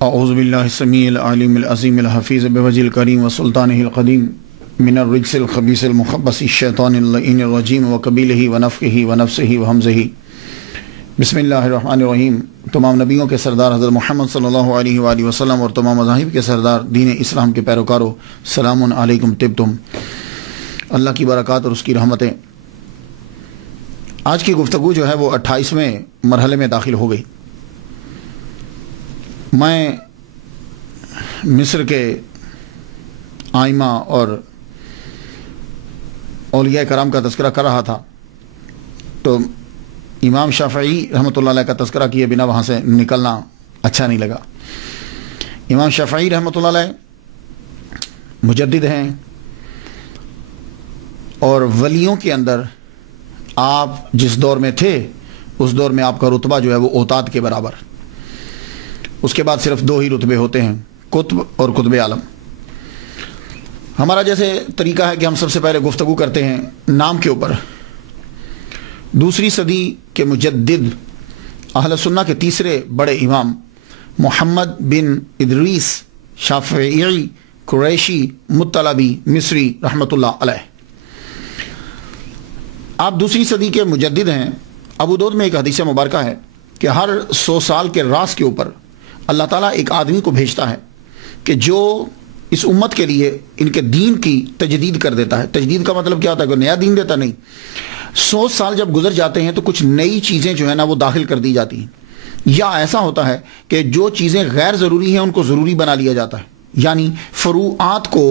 اعوذ باللہ السمیع العلیم العظیم الحفیظ بوجہ الکریم وسلطانہ القدیم من الرجس الخبیث المخبث الشیطان اللعین الرجیم وقبیلہ ونفخہ ونفسہ وہمزہ۔ بسم اللہ الرحمن الرحیم۔ تمام نبیوں کے سردار حضرت محمد صلی اللہ علیہ وآلہ وسلم اور تمام مذاہب کے سردار دین اسلام کے پیروکاروں، سلام علیکم طبتم۔ اللہ کی برکات اور اس کی رحمتیں۔ آج کی گفتگو جو ہے وہ 28ویں مرحلے میں داخل ہو گئی۔ میں مصر کے آئمہ اور اولیاء کرام کا تذکرہ کر رہا تھا تو امام شافعی رحمۃ اللہ علیہ کا تذکرہ کیے بنا وہاں سے نکلنا اچھا نہیں لگا۔ امام شافعی رحمۃ اللہ علیہ مجدد ہیں اور ولیوں کے اندر آپ جس دور میں تھے اس دور میں آپ کا رتبہ جو ہے وہ اوتاد کے برابر۔ اس کے بعد صرف 2 ہی رتبے ہوتے ہیں، قطب اور قطب عالم۔ ہمارا جیسے طریقہ ہے کہ ہم سب سے پہلے گفتگو کرتے ہیں نام کے اوپر۔ دوسری صدی کے مجدد اہل سنہ کے تیسرے بڑے امام محمد بن ادریس شافعی قریشی مطلبی مصری رحمۃ اللہ علیہ۔ آپ دوسری صدی کے مجدد ہیں۔ ابو داؤد میں ایک حدیث مبارکہ ہے کہ ہر 100 سال کے راس کے اوپر اللہ تعالیٰ ایک آدمی کو بھیجتا ہے کہ جو اس امت کے لیے ان کے دین کی تجدید کر دیتا ہے۔ تجدید کا مطلب کیا ہوتا ہے؟ کوئی نیا دین دیتا نہیں۔ 100 سال جب گزر جاتے ہیں تو کچھ نئی چیزیں جو ہے نا وہ داخل کر دی جاتی ہیں، یا ایسا ہوتا ہے کہ جو چیزیں غیر ضروری ہیں ان کو ضروری بنا لیا جاتا ہے، یعنی فروعات کو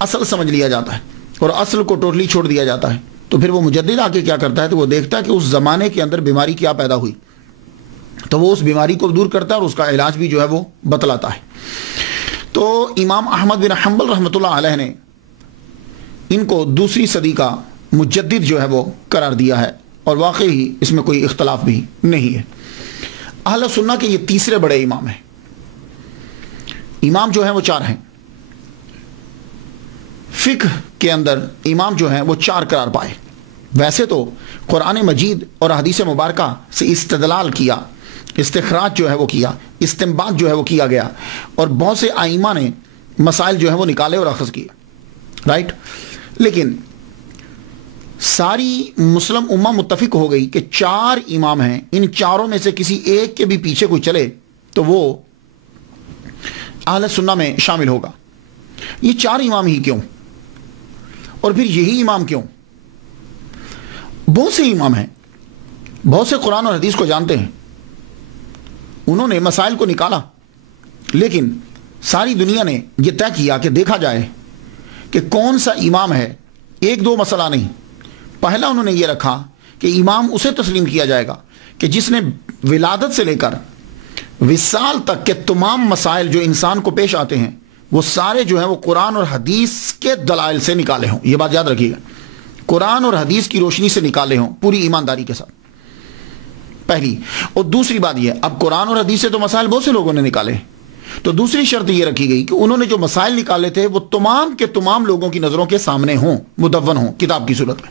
اصل سمجھ لیا جاتا ہے اور اصل کو ٹوٹلی چھوڑ دیا جاتا ہے۔ تو پھر وہ مجدد آ کے کیا کرتا ہے تو وہ دیکھتا ہے کہ اس زمانے کے اندر بیماری کیا پیدا ہوئی تو وہ اس بیماری کو دور کرتا ہے اور اس کا علاج بھی جو ہے وہ بتلاتا ہے۔ تو امام احمد بن حنبل رحمۃ اللہ علیہ نے ان کو دوسری صدی کا مجدد جو ہے وہ قرار دیا ہے، اور واقعی اس میں کوئی اختلاف بھی نہیں ہے۔ اہل سنہ کے یہ تیسرے بڑے امام ہیں۔ امام جو ہیں وہ 4 ہیں۔ فقہ کے اندر امام جو ہیں وہ 4 قرار پائے۔ ویسے تو قرآن مجید اور حدیث مبارکہ سے استدلال کیا، استخراج جو ہے وہ کیا، استنباط جو ہے وہ کیا گیا، اور بہت سے ائمہ نے مسائل جو ہے وہ نکالے اور اخذ کیے، رائٹ۔ لیکن ساری مسلم امہ متفق ہو گئی کہ 4 امام ہیں، ان 4 میں سے کسی ایک کے بھی پیچھے کوئی چلے تو وہ اہل سنہ میں شامل ہوگا۔ یہ 4 امام ہی کیوں، اور پھر یہی امام کیوں؟ بہت سے امام ہیں، بہت سے قرآن اور حدیث کو جانتے ہیں، انہوں نے مسائل کو نکالا، لیکن ساری دنیا نے یہ طے کیا کہ دیکھا جائے کہ کون سا امام ہے۔ 1-2 مسئلہ نہیں، پہلا انہوں نے یہ رکھا کہ امام اسے تسلیم کیا جائے گا کہ جس نے ولادت سے لے کر وصال تک کے تمام مسائل جو انسان کو پیش آتے ہیں وہ سارے جو ہیں وہ قرآن اور حدیث کے دلائل سے نکالے ہوں۔ یہ بات یاد رکھیے گا، قرآن اور حدیث کی روشنی سے نکالے ہوں پوری ایمانداری کے ساتھ، پہلی۔ اور دوسری بات یہ، اب قرآن اور حدیث سے تو مسائل بہت سے لوگوں نے نکالے، تو دوسری شرط یہ رکھی گئی کہ انہوں نے جو مسائل نکالے تھے وہ تمام کے تمام لوگوں کی نظروں کے سامنے ہوں، مدون ہوں کتاب کی صورت میں۔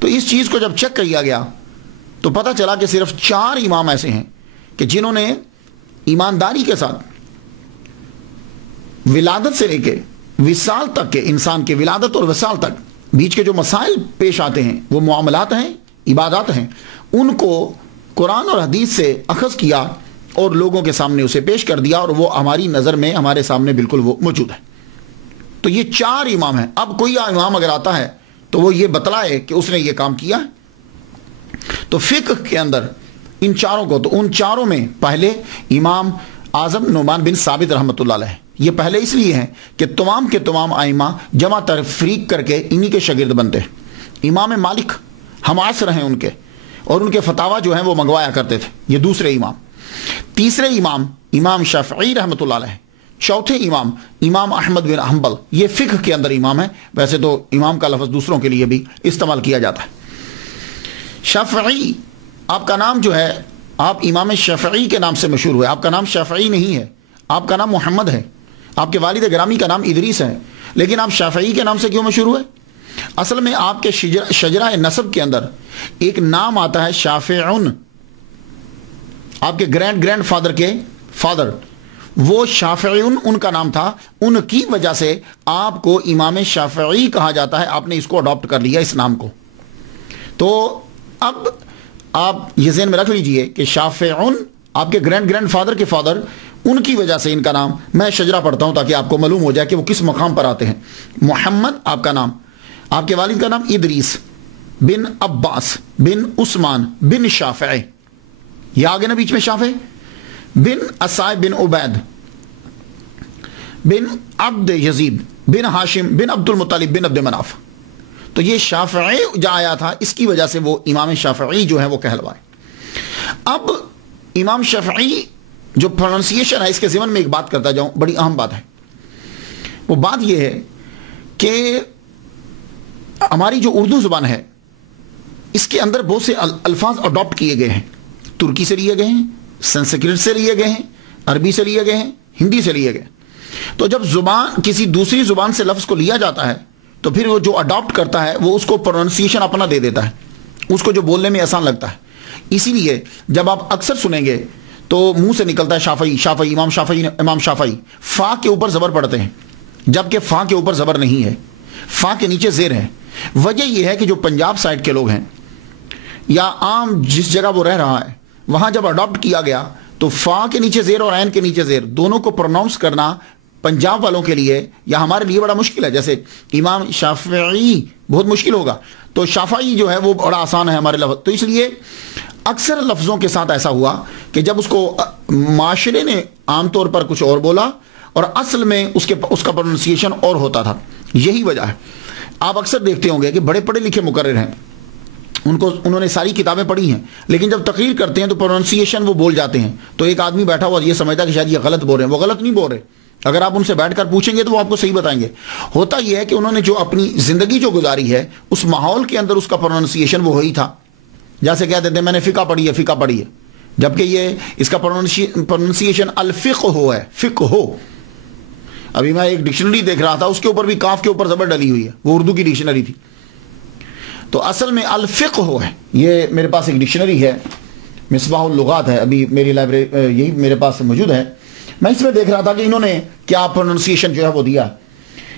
تو اس چیز کو جب چیک کیا گیا تو پتہ چلا کہ صرف 4 امام ایسے ہیں کہ جنہوں نے ایمانداری کے ساتھ ولادت سے لے کے وصال تک کے، انسان کے ولادت اور وصال تک بیچ کے جو مسائل پیش آتے ہیں وہ معاملات ہیں، عبادات ہیں، ان کو قرآن اور حدیث سے اخذ کیا اور لوگوں کے سامنے اسے پیش کر دیا، اور وہ ہماری نظر میں ہمارے سامنے بالکل وہ موجود ہے۔ تو یہ 4 امام ہیں۔ اب کوئی امام اگر آتا ہے تو وہ یہ بتلائے کہ اس نے یہ کام کیا۔ تو فقہ کے اندر ان 4 کو، تو ان 4 میں پہلے امام اعظم نعمان بن ثابت رحمۃ اللہ علیہ، یہ پہلے اس لیے ہیں کہ تمام کے تمام ائمہ جمع تفریق کر کے انہی کے شاگرد بنتے ہیں۔ امام مالک ہم عصر ہیں ان کے، اور ان کے فتاویٰ جو ہیں وہ منگوایا کرتے تھے۔ یہ دوسرے امام۔ تیسرے امام امام شافعی رحمۃ اللہ علیہ۔ چوتھے امام امام احمد بن حنبل، یہ فقہ کے اندر امام ہیں۔ ویسے تو امام کا لفظ دوسروں کے لیے بھی استعمال کیا جاتا ہے۔ شافعی، آپ کا نام جو ہے، آپ امام شافعی کے نام سے مشہور ہوئے۔ آپ کا نام شافعی نہیں ہے، آپ کا نام محمد ہے۔ آپ کے والد گرامی کا نام ادریس ہے، لیکن آپ شافعی کے نام سے کیوں مشہور ہوئے؟ اصل میں آپ کے شجرہ نسب کے اندر ایک نام آتا ہے شافعون، آپ کے گرینڈ فادر کے فادر، وہ شافعیون ان کا نام تھا، ان کی وجہ سے آپ کو امام شافعی کہا جاتا ہے، آپ نے اس کو اڈاپٹ کر لیا اس نام کو۔ تو اب آپ یہ ذہن میں رکھ لیجئے کہ شافعیون آپ کے گرینڈ فادر کے فادر، ان کی وجہ سے ان کا نام، میں شجرہ پڑھتا ہوں تاکہ آپ کو معلوم ہو جائے کہ وہ کس مقام پر آتے ہیں۔ محمد آپ کا نام، آپ کے والد کا نام ادریس بن عباس بن عثمان بن شافع، یہ آگے نا بیچ میں شافع، بن اسائب بن عبید بن عبد یزید بن ہاشم بن عبد المطلب بن عبد مناف۔ تو یہ شافعی جو آیا تھا اس کی وجہ سے وہ امام شافعی جو ہے وہ کہلوائے۔ اب امام شافعی جو پروننسیشن ہے، اس کے ضمن میں ایک بات کرتا جاؤں، بڑی اہم بات ہے۔ وہ بات یہ ہے کہ ہماری جو اردو زبان ہے اس کے اندر بہت سے الفاظ اڈاپٹ کیے گئے ہیں، ترکی سے لیے گئے ہیں، سنسکرت سے لیے گئے ہیں، عربی سے لیے گئے ہیں، ہندی سے لیے گئے۔ تو جب زبان کسی دوسری زبان سے لفظ کو لیا جاتا ہے تو پھر وہ جو اڈاپٹ کرتا ہے وہ اس کو پروننسیشن اپنا دے دیتا ہے، اس کو جو بولنے میں آسان لگتا ہے۔ اسی لیے جب آپ اکثر سنیں گے تو منہ سے نکلتا ہے شافعی شافعی، امام شافعی امام شافعی، فا کے اوپر زبر پڑتے ہیں جبکہ فا کے اوپر زبر نہیں ہے، فا کے نیچے زیر ہے۔ وجہ یہ ہے کہ جو پنجاب سائڈ کے لوگ ہیں یا عام جس جگہ وہ رہ رہا ہے وہاں جب اڈاپٹ کیا گیا تو فا کے نیچے زیر اور عین کے نیچے زیر دونوں کو پروناؤنس کرنا پنجاب والوں کے لیے یا ہمارے لیے بڑا مشکل ہے۔ جیسے امام شافعی بہت مشکل ہوگا، تو شافعی جو ہے وہ بڑا آسان ہے ہمارے لفظ۔ تو اس لیے اکثر لفظوں کے ساتھ ایسا ہوا کہ جب اس کو معاشرے نے عام طور پر کچھ اور بولا اور اصل میں اس کا پروننسیشن اور ہوتا تھا، یہی وجہ ہے۔ آپ اکثر دیکھتے ہوں گے کہ بڑے پڑھے لکھے مقرر ہیں، انہوں نے ساری کتابیں پڑھی ہیں، لیکن جب تقریر کرتے ہیں تو پروننسیشن وہ بول جاتے ہیں، تو ایک آدمی بیٹھا ہوا یہ سمجھتا کہ شاید یہ غلط بول رہے ہیں، وہ غلط نہیں بول رہے۔ اگر آپ ان سے بیٹھ کر پوچھیں گے تو وہ آپ کو صحیح بتائیں گے۔ ہوتا یہ ہے کہ انہوں نے جو اپنی زندگی جو گزاری ہے اس ماحول کے اندر اس کا پروننسیشن وہ وہی تھا۔ جیسے کہتے ہیں میں نے فقہ پڑھی ہے، جبکہ یہ اس کا پروننسیشن الفقہ ہے، فقہ ہو۔ ابھی میں ایک ڈکشنری دیکھ رہا تھا، اس کے اوپر بھی کاف کے اوپر زبر ڈلی ہوئی ہے، وہ اردو کی ڈکشنری تھی، تو اصل میں الفقہ ہو ہے۔ یہ میرے پاس ایک ڈکشنری ہے، مصباح اللغات ہے، ابھی میری لائبریری یہی میرے پاس موجود ہے۔ میں اس میں دیکھ رہا تھا کہ انہوں نے کیا پروننسیشن جو ہے وہ دیا،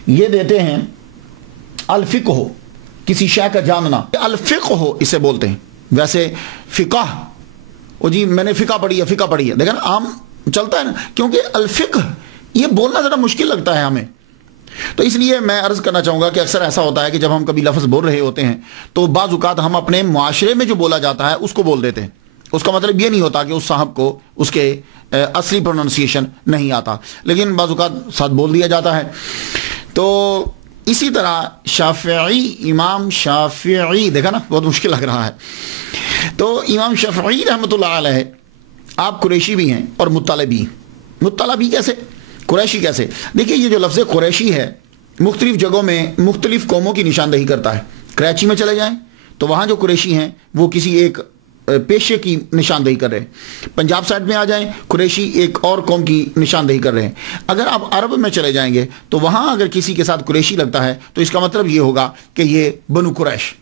یہ دیتے ہیں الفقہ ہو، کسی شے کا جاننا، الفقہ ہو اسے بولتے ہیں۔ ویسے فقہ، جی میں نے فقہ پڑھی ہے، دیکھیں نا عام چلتا ہے نا، کیونکہ الفقہ یہ بولنا ذرا مشکل لگتا ہے ہمیں۔ تو اس لیے میں عرض کرنا چاہوں گا کہ اکثر ایسا ہوتا ہے کہ جب ہم کبھی لفظ بول رہے ہوتے ہیں تو بعض اوقات ہم اپنے معاشرے میں جو بولا جاتا ہے اس کو بول دیتے ہیں، اس کا مطلب یہ نہیں ہوتا کہ اس صاحب کو اس کے اصلی پروننسیشن نہیں آتا، لیکن بعض اوقات ساتھ بول دیا جاتا ہے۔ تو اسی طرح شافعی، امام شافعی، دیکھا نا بہت مشکل لگ رہا ہے۔ تو امام شافعی رحمۃ اللہ علیہ آپ قریشی بھی ہیں اور مطلبی کیسے، قریشی کیسے؟ دیکھیے یہ جو لفظ قریشی ہے مختلف جگہوں میں مختلف قوموں کی نشاندہی کرتا ہے۔ کراچی میں چلے جائیں تو وہاں جو قریشی ہیں وہ کسی ایک پیشے کی نشاندہی کر رہے ہیں، پنجاب سائڈ میں آ جائیں قریشی ایک اور قوم کی نشاندہی کر رہے ہیں۔ اگر آپ عرب میں چلے جائیں گے تو وہاں اگر کسی کے ساتھ قریشی لگتا ہے تو اس کا مطلب یہ ہوگا کہ یہ بنو قریش،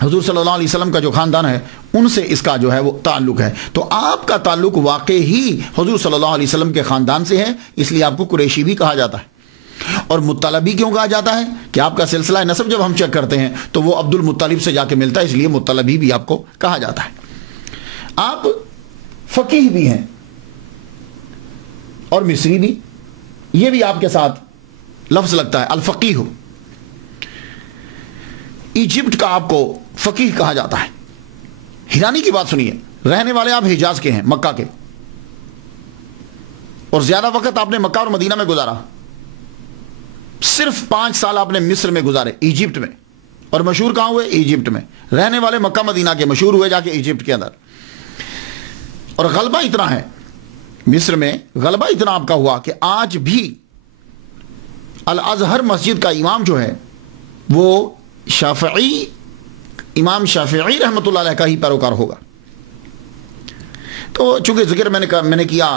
حضور صلی اللہ علیہ وسلم کا جو خاندان ہے ان سے اس کا جو ہے وہ تعلق ہے۔ تو آپ کا تعلق واقعی ہی حضور صلی اللہ علیہ وسلم کے خاندان سے ہے، اس لیے آپ کو قریشی بھی کہا جاتا ہے۔ اور مطلبی کیوں کہا جاتا ہے کہ آپ کا سلسلہ نسب جب ہم چیک کرتے ہیں تو وہ عبد المطلب سے جا کے ملتا ہے، اس لیے مطلبی بھی آپ کو کہا جاتا ہے۔ آپ فقیہ بھی ہیں اور مصری بھی، یہ بھی آپ کے ساتھ لفظ لگتا ہے الفقیہ۔ ایجپٹ کا آپ کو فقیہ کہا جاتا ہے۔ ہیرانی کی بات سنیے، رہنے والے آپ حجاز کے ہیں، مکہ کے، اور زیادہ وقت آپ نے مکہ اور مدینہ میں گزارا، صرف 5 سال آپ نے مصر میں گزارے، ایجپٹ میں، اور مشہور کہاں ہوئے؟ ایجپٹ میں۔ رہنے والے مکہ مدینہ کے، مشہور ہوئے جا کے ایجپٹ کے اندر۔ اور غلبہ اتنا ہے مصر میں، غلبہ اتنا آپ کا ہوا کہ آج بھی الازہر مسجد کا امام جو ہے وہ شافعی، امام شافعی رحمۃ اللہ علیہ کا ہی پیروکار ہوگا۔ تو چونکہ ذکر میں نے کیا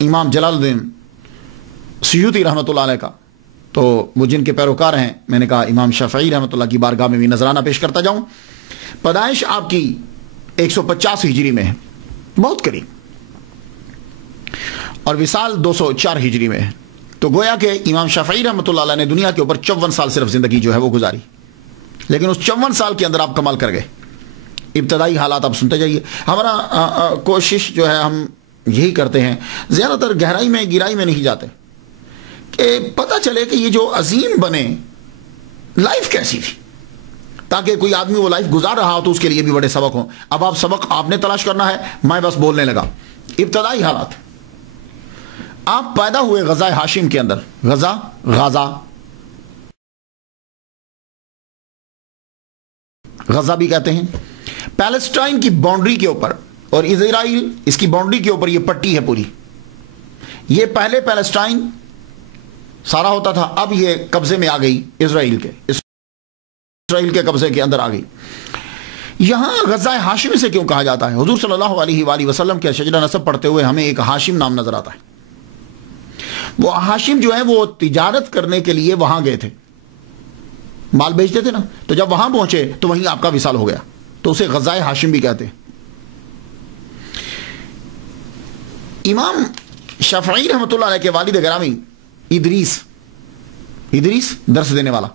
امام جلال الدین سیوطی رحمۃ اللہ علیہ کا، تو وہ جن کے پیروکار ہیں، میں نے کہا امام شافعی رحمۃ اللہ کی بارگاہ میں بھی نذرانہ پیش کرتا جاؤں۔ پیدائش آپ کی 150 ہجری میں ہے، بہت قریب۔ اور وصال 204 ہجری میں ہے. تو گویا کہ امام شافعی رحمۃ اللہ علیہ نے دنیا کے اوپر 54 سال صرف زندگی جو ہے وہ گزاری، لیکن اس 54 سال کے اندر آپ کمال کر گئے. ابتدائی حالات آپ سنتے جائیے. ہمارا کوشش جو ہے ہم یہی کرتے ہیں، زیادہ تر گہرائی میں گہرائی میں نہیں جاتے، کہ پتہ چلے کہ یہ جو عظیم بنے لائف کیسی تھی، تاکہ کوئی آدمی وہ لائف گزار رہا ہو تو اس کے لیے بھی بڑے سبق ہوں. اب آپ سبق آپ نے تلاش کرنا ہے، میں بس بولنے لگا. ابتدائی حالات، آپ پیدا ہوئے غزہ ہاشم کے اندر. غزہ بھی کہتے ہیں، پیلسٹائن کی باؤنڈری کے اوپر، اور اسرائیل اس کی باؤنڈری کے اوپر یہ پٹی ہے پوری. یہ پہلے پیلسٹائن سارا ہوتا تھا، اب یہ قبضے میں آ گئی اسرائیل کے قبضے کے اندر آ گئی. یہاں غزہ ہاشم سے کیوں کہا جاتا ہے؟ حضور صلی اللہ علیہ وآلہ وسلم کے شجرہ نسب پڑھتے ہوئے ہمیں ایک ہاشم نام نظر آتا ہے. وہ ہاشم جو ہے وہ تجارت کرنے کے لیے وہاں گئے تھے، مال بیچتے تھے نا، تو جب وہاں پہنچے تو وہیں آپ کا وصال ہو گیا، تو اسے غزہ ہاشم بھی کہتے ہیں. امام شافعی رحمۃ اللہ علیہ کے والد گرامی ادریس درس دینے والا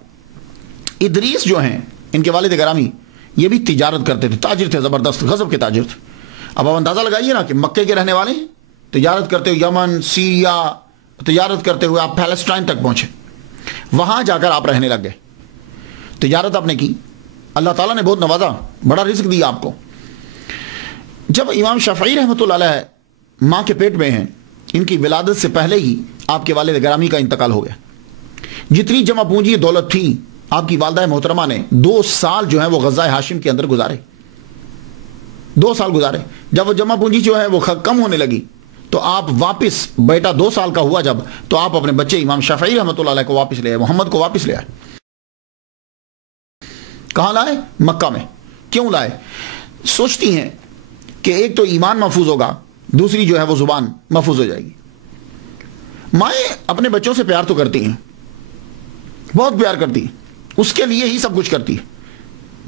ادریس جو ہیں، ان کے والد گرامی یہ بھی تجارت کرتے تھے، تاجر تھے، زبردست غضب کے تاجر تھے. اب آپ اندازہ لگائیے نا کہ مکے کے رہنے والے ہیں، تجارت کرتے ہوئے یمن، سیریا تجارت کرتے ہوئے آپ پیلسٹائن تک پہنچے، وہاں جا کر آپ رہنے لگ گئے. تجارت آپ نے کی، اللہ تعالیٰ نے بہت نوازا، بڑا رزق دیا آپ کو. جب امام شافعی رحمۃ اللہ علیہ ماں کے پیٹ میں ہیں، ان کی ولادت سے پہلے ہی آپ کے والد گرامی کا انتقال ہو گیا. جتنی جمع پونجی دولت تھی، آپ کی والدہ محترمہ نے 2 سال جو ہے وہ غزہ ہاشم کے اندر گزارے. 2 سال گزارے. جب وہ جمع پونجی جو ہے وہ کم ہونے لگی تو آپ واپس، بیٹا 2 سال کا ہوا جب، تو آپ اپنے بچے امام شافعی رحمۃ اللہ علیہ کو واپس لے آئے، محمد کو واپس لے آئے. کہاں لائے؟ مکہ میں. کیوں لائے؟ سوچتی ہیں کہ ایک تو ایمان محفوظ ہوگا، دوسری جو ہے وہ زبان محفوظ ہو جائے گی. مائیں اپنے بچوں سے پیار تو کرتی ہیں، بہت پیار کرتی ہیں، اس کے لیے ہی سب کچھ کرتی ہے.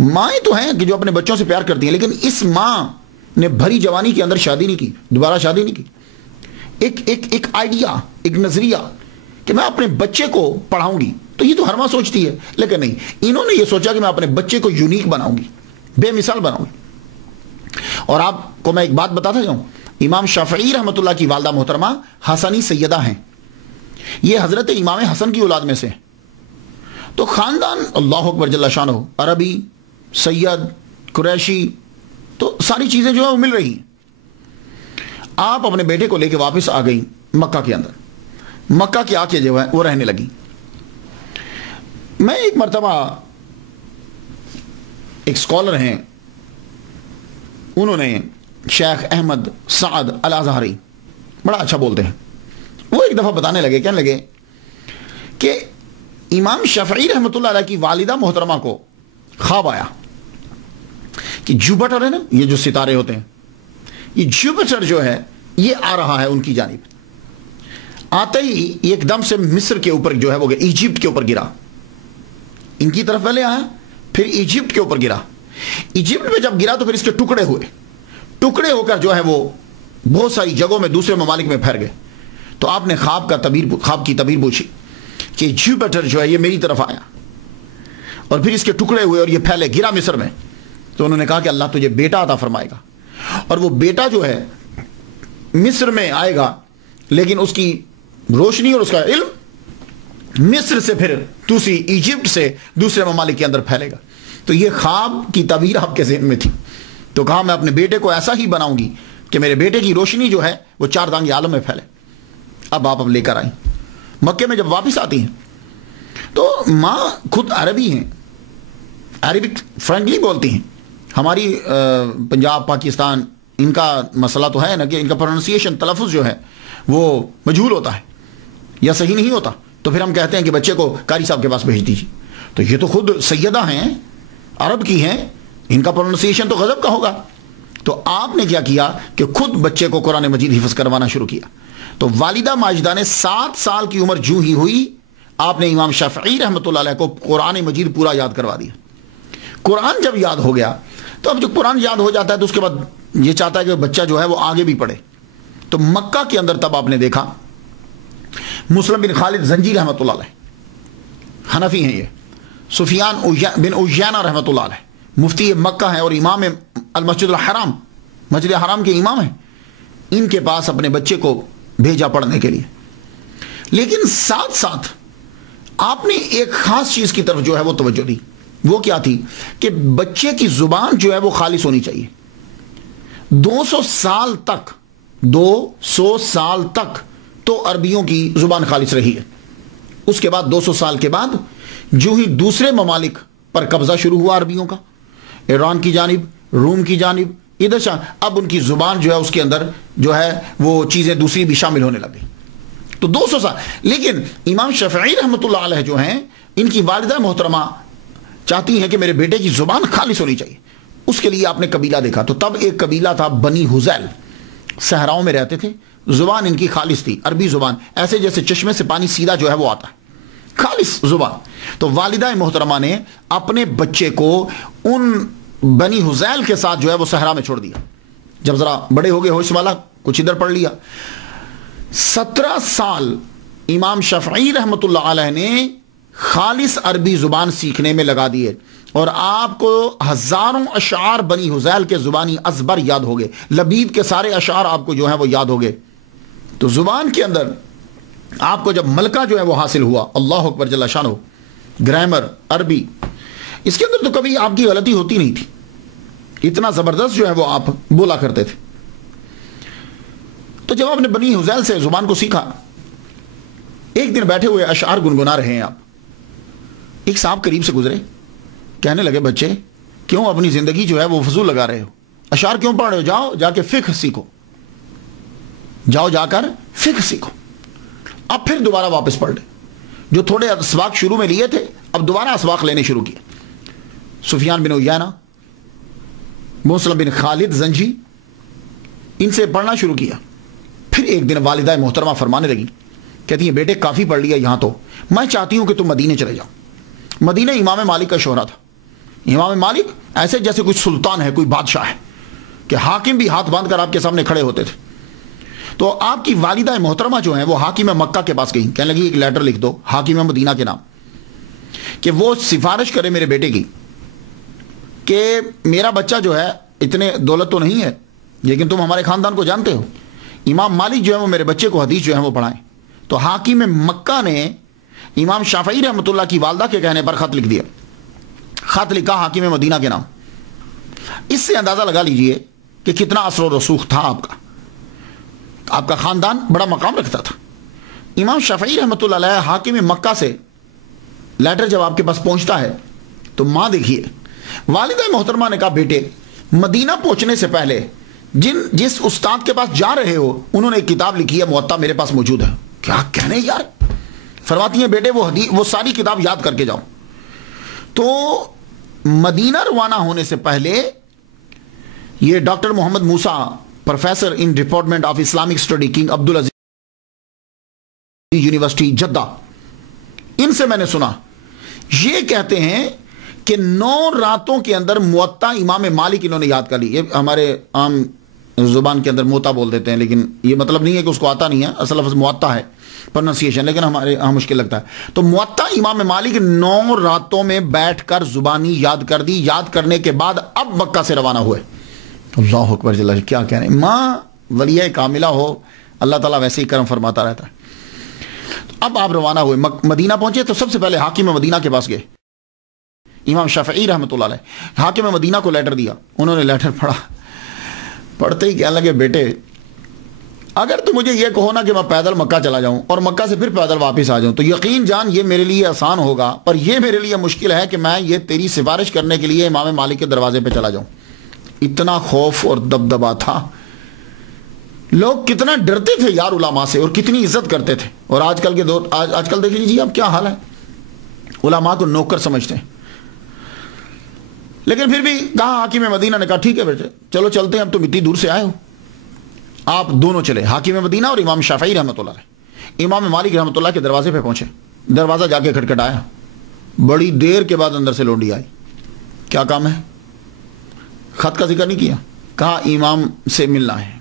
مائیں تو ہیں کہ جو اپنے بچوں سے پیار کرتی ہیں، لیکن اس ماں نے بھری جوانی کے اندر شادی نہیں کی، دوبارہ شادی نہیں کی. ایک آئیڈیا، ایک نظریہ کہ میں اپنے بچے کو پڑھاؤں گی، تو یہ تو ہر ماں سوچتی ہے، لیکن نہیں، انہوں نے یہ سوچا کہ میں اپنے بچے کو یونیک بناؤں گی، بے مثال بناؤں گی. اور آپ کو میں ایک بات بتاتا جاؤں، امام شافعی رحمۃ اللہ کی والدہ محترمہ حسنی سیدہ ہیں. یہ حضرت امام حسن کی اولاد میں سے ہیں. تو خاندان اللہ اکبر جل شانہ، عربی، سید، قریشی، تو ساری چیزیں جو ہے وہ مل رہی ہیں. آپ اپنے بیٹے کو لے کے واپس آ گئی مکہ کے اندر. مکہ کے آ کے جو ہے وہ رہنے لگی. میں ایک مرتبہ، ایک سکولر ہیں، انہوں نے شیخ احمد سعد الازہری، بڑا اچھا بولتے ہیں، وہ ایک دفعہ بتانے لگے، کہنے لگے کہ امام شافعی رحمۃ اللہ علیہ کی والدہ محترمہ کو خواب آیا کہ جوپیٹر ہے نا، یہ جو ستارے ہوتے ہیں، یہ جوپیٹر جو ہے یہ آ رہا ہے ان کی جانب. آتے ہی ایک دم سے مصر کے اوپر جو ہے وہ ایجپٹ کے اوپر گرا. ان کی طرف پہلے آیا، پھر ایجپٹ کے اوپر گرا. ایجپٹ میں جب گرا تو پھر اس کے ٹکڑے ہوئے، ٹکڑے ہو کر جو ہے وہ بہت ساری جگہوں میں دوسرے ممالک میں پھیل گئے. تو آپ نے خواب کی تعبیر پوچھی کہ جوپیٹر جو ہے یہ میری طرف آیا، اور پھر اس کے ٹکڑے ہوئے اور یہ پھیلے، گرا مصر میں. تو انہوں نے کہا کہ اللہ تجھے بیٹا عطا فرمائے گا، اور وہ بیٹا جو ہے مصر میں آئے گا، لیکن اس کی روشنی اور اس کا علم مصر سے پھر دوسری ایجپٹ سے دوسرے ممالک کے اندر پھیلے گا. تو یہ خواب کی تعبیر آپ کے ذہن میں تھی. تو کہا میں اپنے بیٹے کو ایسا ہی بناؤں گی کہ میرے بیٹے کی روشنی جو ہے وہ 4 دانگی عالم میں پھیلے. اب آپ لے کر آئیں. مکے میں جب واپس آتی ہیں تو ماں خود عربی ہیں، عربک فرینکلی بولتی ہیں. ہماری پنجاب، پاکستان، ان کا مسئلہ تو ہے نا کہ ان کا پروننسیشن، تلفظ جو ہے وہ مجہول ہوتا ہے یا صحیح نہیں ہوتا، تو پھر ہم کہتے ہیں کہ بچے کو قاری صاحب کے پاس بھیج دیجیے. تو یہ تو خود سیدہ ہیں، عرب کی ہیں، ان کا پروننسیشن تو غضب کا ہوگا. تو آپ نے کیا کیا کہ خود بچے کو قرآن مجید حفظ کروانا شروع کیا. تو والدہ ماجدہ نے 7 سال کی عمر جو ہی ہوئی، آپ نے امام شافعی رحمۃ اللہ علیہ کو قرآن مجید پورا یاد کروا دیا. قرآن جب یاد ہو گیا تو اب جو قرآن یاد ہو جاتا ہے تو اس کے بعد یہ چاہتا ہے کہ بچہ جو ہے وہ آگے بھی پڑھے. تو مکہ کے اندر تب آپ نے دیکھا مسلم بن خالد زنجی رحمۃ اللہ علیہ، حنفی ہیں یہ، سفیان بن عیینہ رحمۃ اللہ علیہ مفتی مکہ ہیں اور امام المسجد الحرام، مسجد حرام کے امام ہیں، ان کے پاس اپنے بچے کو بھیجا پڑھنے کے لیے۔ لیکن ساتھ ساتھ آپ نے ایک خاص چیز کی طرف جو ہے وہ توجہ دی، وہ کیا تھی کہ بچے کی زبان جو ہے وہ خالص ہونی چاہیے۔ 200 سال تک تو عربیوں کی زبان خالص رہی ہے، اس کے بعد 200 سال کے بعد جو ہی دوسرے ممالک پر قبضہ شروع ہوا عربیوں کا، ایران کی جانب، روم کی جانب، ادھر اب ان کی زبان جو ہے اس کے اندر جو ہے وہ چیزیں دوسری بھی شامل ہونے لگی۔ تو 200 سال، لیکن امام شافعی رحمۃ اللہ علیہ جو ہیں، ان کی والدہ محترمہ چاہتی ہیں کہ میرے بیٹے کی زبان خالص ہونی چاہیے۔ اس کے لیے آپ نے قبیلہ دیکھا، تو تب ایک قبیلہ تھا بنی حذیل، صحراؤں میں رہتے تھے، زبان ان کی خالص تھی، عربی زبان، ایسے جیسے چشمے سے پانی سیدھا جو ہے وہ آتا ہے، خالص زبان۔ تو والدہ محترمہ نے اپنے بچے کو ان بنی حذیل کے ساتھ جو ہے وہ صحرا میں چھوڑ دیا۔ جب ذرا بڑے ہو گئے، ہوش والا، کچھ ادھر پڑھ لیا۔ 17 سال امام شافعی رحمۃ اللہ علیہ نے خالص عربی زبان سیکھنے میں لگا دیے، اور آپ کو ہزاروں اشعار بنی حذیل کے زبانی ازبر یاد ہو گئے، لبید کے سارے اشعار آپ کو جو ہیں وہ یاد ہو گئے۔ تو زبان کے اندر آپ کو جب ملکہ جو ہے وہ حاصل ہوا، اللہ اکبر جل شانہ، گرامر، عربی، اس کے اندر تو کبھی آپ کی غلطی ہوتی نہیں تھی، اتنا زبردست جو ہے وہ آپ بولا کرتے تھے۔ تو جب آپ نے بنی حذیل سے زبان کو سیکھا، ایک دن بیٹھے ہوئے اشعار گنگنا رہے ہیں آپ، ایک صاحب قریب سے گزرے، کہنے لگے بچے کیوں اپنی زندگی جو ہے وہ فضول لگا رہے ہو، اشعار کیوں پڑھ رہے ہو، جاؤ جا کے فقہ سیکھو، جاؤ جا کر فقہ سیکھو۔ اب پھر دوبارہ واپس پڑھ لیں، جو تھوڑے اسباق شروع میں لیے تھے اب دوبارہ اسباق لینے شروع کیے۔ سفیان بن عیینہ، مسلم بن خالد زنجی، ان سے پڑھنا شروع کیا۔ پھر ایک دن والدہ محترمہ فرمانے لگی، کہتی ہیں بیٹے کافی پڑھ لیا یہاں، تو میں چاہتی ہوں کہ تم مدینے چلے جاؤ۔ مدینہ امام مالک کا شہرہ تھا، امام مالک ایسے جیسے کوئی سلطان ہے، کوئی بادشاہ ہے، کہ حاکم بھی ہاتھ باندھ کر آپ کے سامنے کھڑے ہوتے تھے۔ تو آپ کی والدہ محترمہ جو ہیں وہ حاکم مکہ کے پاس گئیں، کہنے لگی ایک لیٹر لکھ دو حاکم مدینہ کے نام، کہ وہ سفارش کرے میرے بیٹے کی کہ میرا بچہ جو ہے، اتنے دولت تو نہیں ہے لیکن تم ہمارے خاندان کو جانتے ہو، امام مالک جو ہے وہ میرے بچے کو حدیث جو ہے وہ پڑھائیں۔ تو حاکم مکہ نے امام شافعی رحمۃ اللہ کی والدہ کے کہنے پر خط لکھ دیا، خط لکھا حاکم مدینہ کے نام۔ اس سے اندازہ لگا لیجئے کہ کتنا اثر و رسوخ تھا آپ کا خاندان بڑا مقام رکھتا تھا۔ امام شافعی رحمۃ اللہ علیہ حاکم مکہ سے لیٹر جب آپ کے پاس پہنچتا ہے تو ماں دیکھیے، والدہ محترمہ نے کہا بیٹے مدینہ پہنچنے سے پہلے جس استاد کے پاس جا رہے ہو انہوں نے ایک کتاب لکھی ہے، موطا میرے پاس موجود ہے۔ کیا کہنے یار، فرماتی ہیں بیٹے وہ ساری کتاب یاد کر کے جاؤ۔ تو مدینہ روانہ ہونے سے پہلے یہ doctor Muhammad Musa, professor in department of Islamic study, King Abdulaziz University Jeddah, ان سے میں نے سنا، یہ کہتے ہیں کہ 9 راتوں کے اندر موطا امام مالک انہوں نے یاد کر لی۔ یہ ہمارے عام زبان کے اندر موطا بول دیتے ہیں، لیکن یہ مطلب نہیں ہے کہ اس کو آتا نہیں ہے، اصل لفظ موطا ہے پروننسیشن، لیکن ہمارے یہاں مشکل لگتا ہے۔ تو موطا امام مالک 9 راتوں میں بیٹھ کر زبانی یاد کر دی، یاد کرنے کے بعد اب مکہ سے روانہ ہوئے۔ اللہ اکبر جل، کیا کہہ رہے ہیں، ماں ولیہ کاملہ ہو، اللہ تعالیٰ ویسے ہی کرم فرماتا رہتا ہے۔ اب آپ روانہ ہوئے، مدینہ پہنچے تو سب سے پہلے حاکم مدینہ کے پاس گئے، امام شافعی رحمۃ اللہ علیہ۔ حاکم مدینہ کو لیٹر دیا، انہوں نے لیٹر پڑھا، پڑھتے ہی کہنے لگے بیٹے اگر تو مجھے یہ کہو نا کہ میں پیدل مکہ چلا جاؤں اور مکہ سے پھر پیدل واپس آ جاؤں تو یقین جان یہ میرے لیے آسان ہوگا، پر یہ میرے لیے مشکل ہے کہ میں یہ تیری سفارش کرنے کے لیے امام مالک کے دروازے پہ چلا جاؤں۔ اتنا خوف اور دبدبا تھا، لوگ کتنا ڈرتے تھے یار علماء سے اور کتنی عزت کرتے تھے۔ اور آج کل کے دور، آج کل دیکھ لیجیے اب کیا حال ہے، علماء کو نوکر سمجھتے ہیں۔ لیکن پھر بھی کہا حاکم مدینہ نے کہا ٹھیک ہے بیٹے چلو چلتے ہیں، اب تم اتنی دور سے آئے ہو۔ آپ دونوں چلے، حاکم مدینہ اور امام شافعی رحمۃ اللہ علیہ۔ امام مالک رحمۃ اللہ کے دروازے پہ پہنچے، دروازہ جا کے کھٹکھٹایا، بڑی دیر کے بعد اندر سے لونڈی آئی۔ کیا کام ہے؟ خط کا ذکر نہیں کیا، کہا امام سے ملنا ہے۔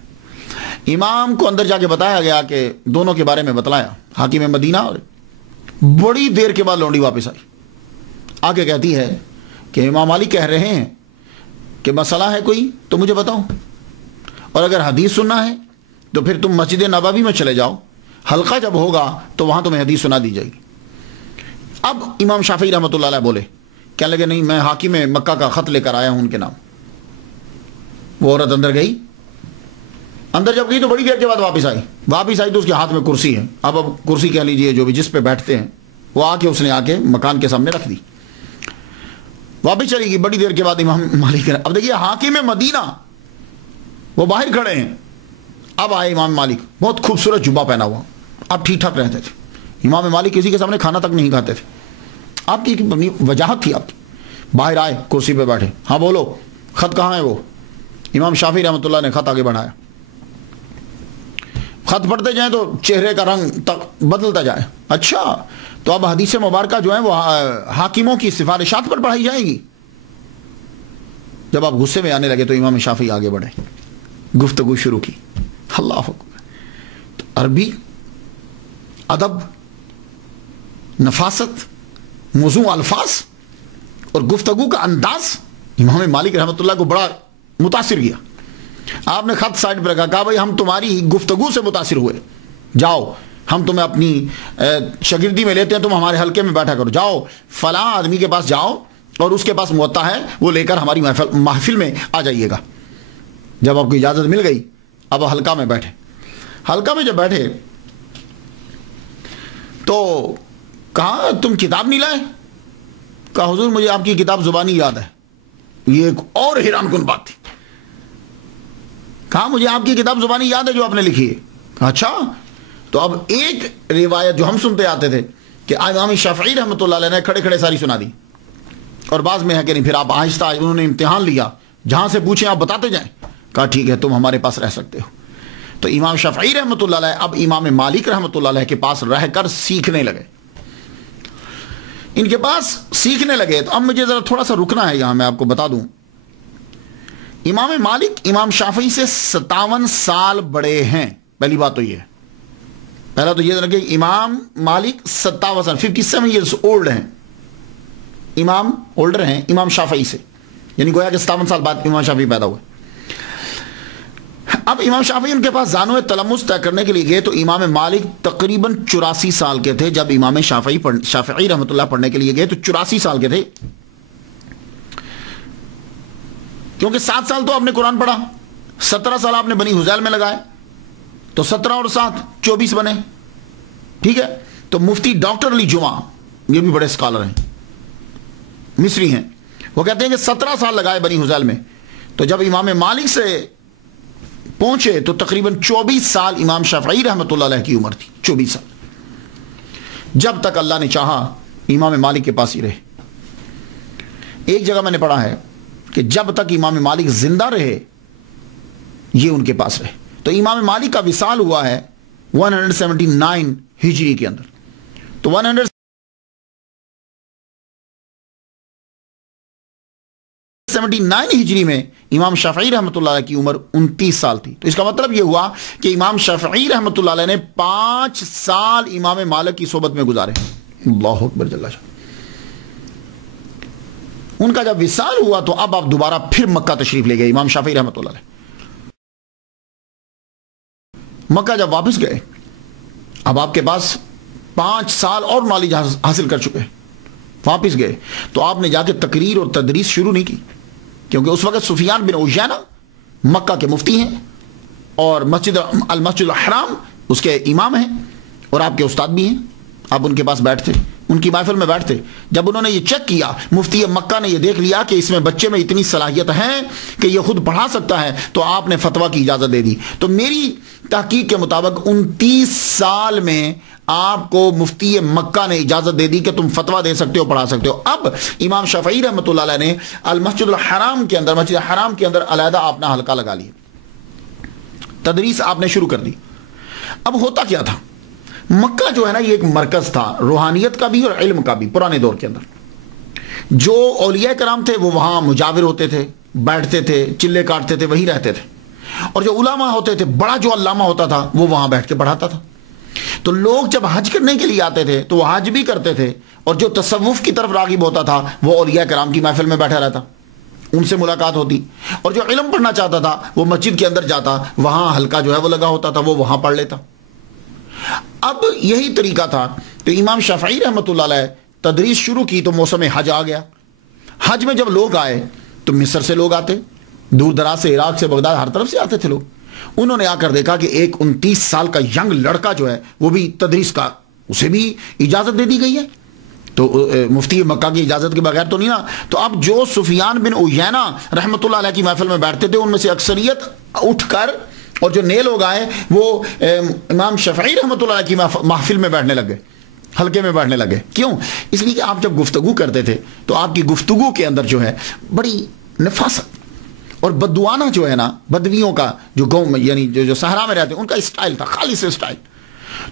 امام کو اندر جا کے بتایا گیا کہ دونوں کے بارے میں بتلایا، حاکم مدینہ، اور بڑی دیر کے بعد لونڈی واپس آئی، آگے کہتی ہے کہ امام مالک کہہ رہے ہیں کہ مسئلہ ہے کوئی تو مجھے بتاؤ، اور اگر حدیث سننا ہے تو پھر تم مسجد نبوی میں چلے جاؤ، حلقہ جب ہوگا تو وہاں تمہیں حدیث سنا دی جائے گی۔ اب امام شافعی رحمۃ اللہ علیہ بولے، کہنے لگے نہیں، میں حاکم مکہ کا خط لے کر آیا ہوں ان کے نام۔ وہ عورت اندر گئی، اندر جب گئی تو بڑی دیر کے بعد واپس آئی تو اس کے ہاتھ میں کرسی ہے، اب کرسی کہہ لیجئے جو بھی جس پہ بیٹھتے ہیں، وہ اس نے آ کے مکان کے سامنے رکھ دی، واپس چلی گئی۔ بڑی دیر کے بعد امام مالک، اب دیکھیے حاکم مدینہ وہ باہر کھڑے ہیں، اب آئے امام مالک، بہت خوبصورت جبہ پہنا ہوا، اب ٹھیک ٹھاک رہتے تھے۔ امام مالک کسی کے سامنے کھانا تک نہیں کھاتے تھے، آپ کی وجاہت تھی آپ کی۔ باہر آئے، کرسی پہ بیٹھے، ہاں بولو، خط کہاں ہے؟ وہ امام شافعی رحمۃ اللہ نے خط آگے بڑھایا، خط پڑھتے جائیں تو چہرے کا رنگ تک بدلتا جائے، اچھا تو اب حدیث مبارکہ جو ہیں وہ حاکموں کی سفارشات پر پڑھائی جائے گی۔ جب آپ غصے میں آنے لگے تو امام شافعی آگے بڑھے، گفتگو شروع کی، اللہ اکبر، عربی، ادب، نفاست، موزوں الفاظ اور گفتگو کا انداز امام مالک رحمۃ اللہ کو بڑا متاثر کیا۔ آپ نے خط سائڈ پر کہا بھائی ہم تمہاری گفتگو سے متاثر ہوئے، جاؤ ہم تمہیں اپنی شاگردی میں لیتے ہیں، تم ہمارے حلقے میں بیٹھا کرو، جاؤ فلاں آدمی کے پاس جاؤ اور اس کے پاس موطا ہے، وہ لے کر ہماری محفل میں آ جائیے گا۔ جب آپ کو اجازت مل گئی اب حلقہ میں بیٹھے، حلقہ میں جب بیٹھے تو کہا تم کتاب نہیں لائے؟ کہا حضور مجھے آپ کی کتاب زبانی یاد ہے۔ یہ ایک اور حیران کن بات تھی۔ کہا مجھے آپ کی کتاب زبانی یاد ہے جو آپ نے لکھی ہے۔ کہا اچھا، تو اب ایک روایت جو ہم سنتے آتے تھے کہ امام شافعی رحمۃ اللہ علیہ نے کھڑے کھڑے ساری سنا دی، اور بعض میں ہے کہ نہیں، پھر آپ آہستہ انہوں نے امتحان لیا، جہاں سے پوچھیں آپ بتاتے جائیں۔ کہا ٹھیک ہے تم ہمارے پاس رہ سکتے ہو۔ تو امام شافعی رحمۃ اللہ علیہ اب امام مالک رحمۃ اللہ علیہ کے پاس رہ کر سیکھنے لگے، ان کے پاس سیکھنے لگے۔ تو اب مجھے ذرا تھوڑا سا رکنا ہے یہاں، میں آپ کو بتا دوں امام مالک امام شافعی سے 57 سال بڑے ہیں۔ پہلی بات تو یہ ہے، پہلا تو یہ کہ امام مالک 57 ایئرس اولڈ ہیں، امام اولڈر ہیں امام شافعی سے، یعنی گویا کہ 57 سال بعد امام شافعی پیدا ہوئے۔ اب امام شافعی ان کے پاس زانو تلمس طے کرنے کے لیے گئے تو امام مالک تقریباً 84 سال کے تھے۔ جب امام شافعی رحمۃ اللہ پڑھنے کے لیے گئے تو 84 سال کے تھے، کیونکہ 7 سال تو آپ نے قرآن پڑھا، 17 سال آپ نے بنی حذیل میں لگائے، تو 17 اور 7 24 بنے، ٹھیک ہے۔ تو مفتی ڈاکٹر علی جمعہ، یہ بھی بڑے اسکالر ہیں، مصری ہیں، وہ کہتے ہیں کہ 17 سال لگائے بنی حذیل میں، تو جب امام مالک سے پہنچے تو تقریباً 24 سال امام شافعی رحمۃ اللہ علیہ کی عمر تھی، 24 سال، جب تک اللہ نے چاہا امام مالک کے پاس ہی رہے۔ ایک جگہ میں نے پڑھا ہے کہ جب تک امام مالک زندہ رہے یہ ان کے پاس رہے۔ تو امام مالک کا وصال ہوا ہے 179 ہجری کے اندر، تو 179 ہجری میں امام شافعی رحمۃ اللہ علیہ کی عمر 29 سال تھی۔ تو اس کا مطلب یہ ہوا کہ امام شافعی رحمۃ اللہ علیہ نے 5 سال امام مالک کی صحبت میں گزارے۔ اللہ اکبر جل شانہ۔ ان کا جب وصال ہوا تو اب آپ دوبارہ پھر مکہ تشریف لے گئے امام شافعی رحمۃ اللہ علیہ۔ مکہ جب واپس گئے، اب آپ کے پاس 5 سال اور نالج حاصل کر چکے، واپس گئے تو آپ نے جا کے تقریر اور تدریس شروع نہیں کی، کیونکہ اس وقت سفیان بن عیینہ مکہ کے مفتی ہیں اور المسجد الحرام اس کے امام ہیں اور آپ کے استاد بھی ہیں۔ آپ ان کے پاس بیٹھتے، ان کی محفل میں بیٹھتے۔ جب انہوں نے یہ چیک کیا، مفتی مکہ نے یہ دیکھ لیا کہ اس میں بچے میں اتنی صلاحیت ہے کہ یہ خود پڑھا سکتا ہے، تو آپ نے فتویٰ کی اجازت دے دی۔ تو میری تحقیق کے مطابق 29 سال میں آپ کو مفتی مکہ نے اجازت دے دی کہ تم فتویٰ دے سکتے ہو، پڑھا سکتے ہو۔ اب امام شافعی رحمۃ اللہ علیہ نے المسجد الحرام کے اندر، مسجد حرام کے اندر علیحدہ اپنا حلقہ لگا لیا، تدریس آپ نے شروع کر دی۔ اب ہوتا کیا تھا، مکہ جو ہے نا یہ ایک مرکز تھا روحانیت کا بھی اور علم کا بھی پرانے دور کے اندر۔ جو اولیاء کرام تھے وہ وہاں مجاور ہوتے تھے، بیٹھتے تھے، چلے کاٹتے تھے، وہی رہتے تھے، اور جو علماء ہوتے تھے، بڑا جو علامہ ہوتا تھا وہ وہاں بیٹھ کے پڑھاتا تھا. تو لوگ جب حج کرنے کے لیے آتے تھے تو وہ حج بھی کرتے تھے، اور جو تصوف کی طرف راغب ہوتا تھا وہ اولیاء کرام کی محفل میں بیٹھا رہتا، ان سے ملاقات ہوتی. اور جو علم پڑھنا چاہتا تھا وہ مسجد کے اندر جاتا، وہاں حلقہ جو ہے وہ لگا ہوتا تھا، وہ وہاں پڑھ لیتا. اب یہی طریقہ تھا. تو امام شافعی رحمۃ اللہ علیہ تدریس شروع کی تو موسم حج آ گیا. حج میں جب لوگ آئے تو مصر سے لوگ آتے، دور دراز سے، عراق سے، بغداد، ہر طرف سے آتے تھے لوگ. انہوں نے آ کر دیکھا کہ ایک 29 سال کا ینگ لڑکا جو ہے وہ بھی تدریس کا، اسے بھی اجازت دے دی گئی ہے. تو مفتی مکہ کی اجازت کے بغیر تو نہیں نا. تو اب جو سفیان بن عیینہ رحمۃ اللہ علیہ کی محفل میں بیٹھتے تھے ان میں سے اکثریت اٹھ کر، اور جو نئے لوگ آئے وہ امام شافعی رحمۃ اللہ علیہ کی محفل میں بیٹھنے لگے، حلقے میں بیٹھنے لگے. کیوں؟ اس لیے کہ آپ جب گفتگو کرتے تھے تو آپ کی گفتگو کے اندر جو ہے بڑی نفاست اور بدوانہ جو ہے نا، بدویوں کا جو گاؤں میں، یعنی جو صحرا میں رہتے ہیں، ان کا اسٹائل تھا، خالص اسٹائل.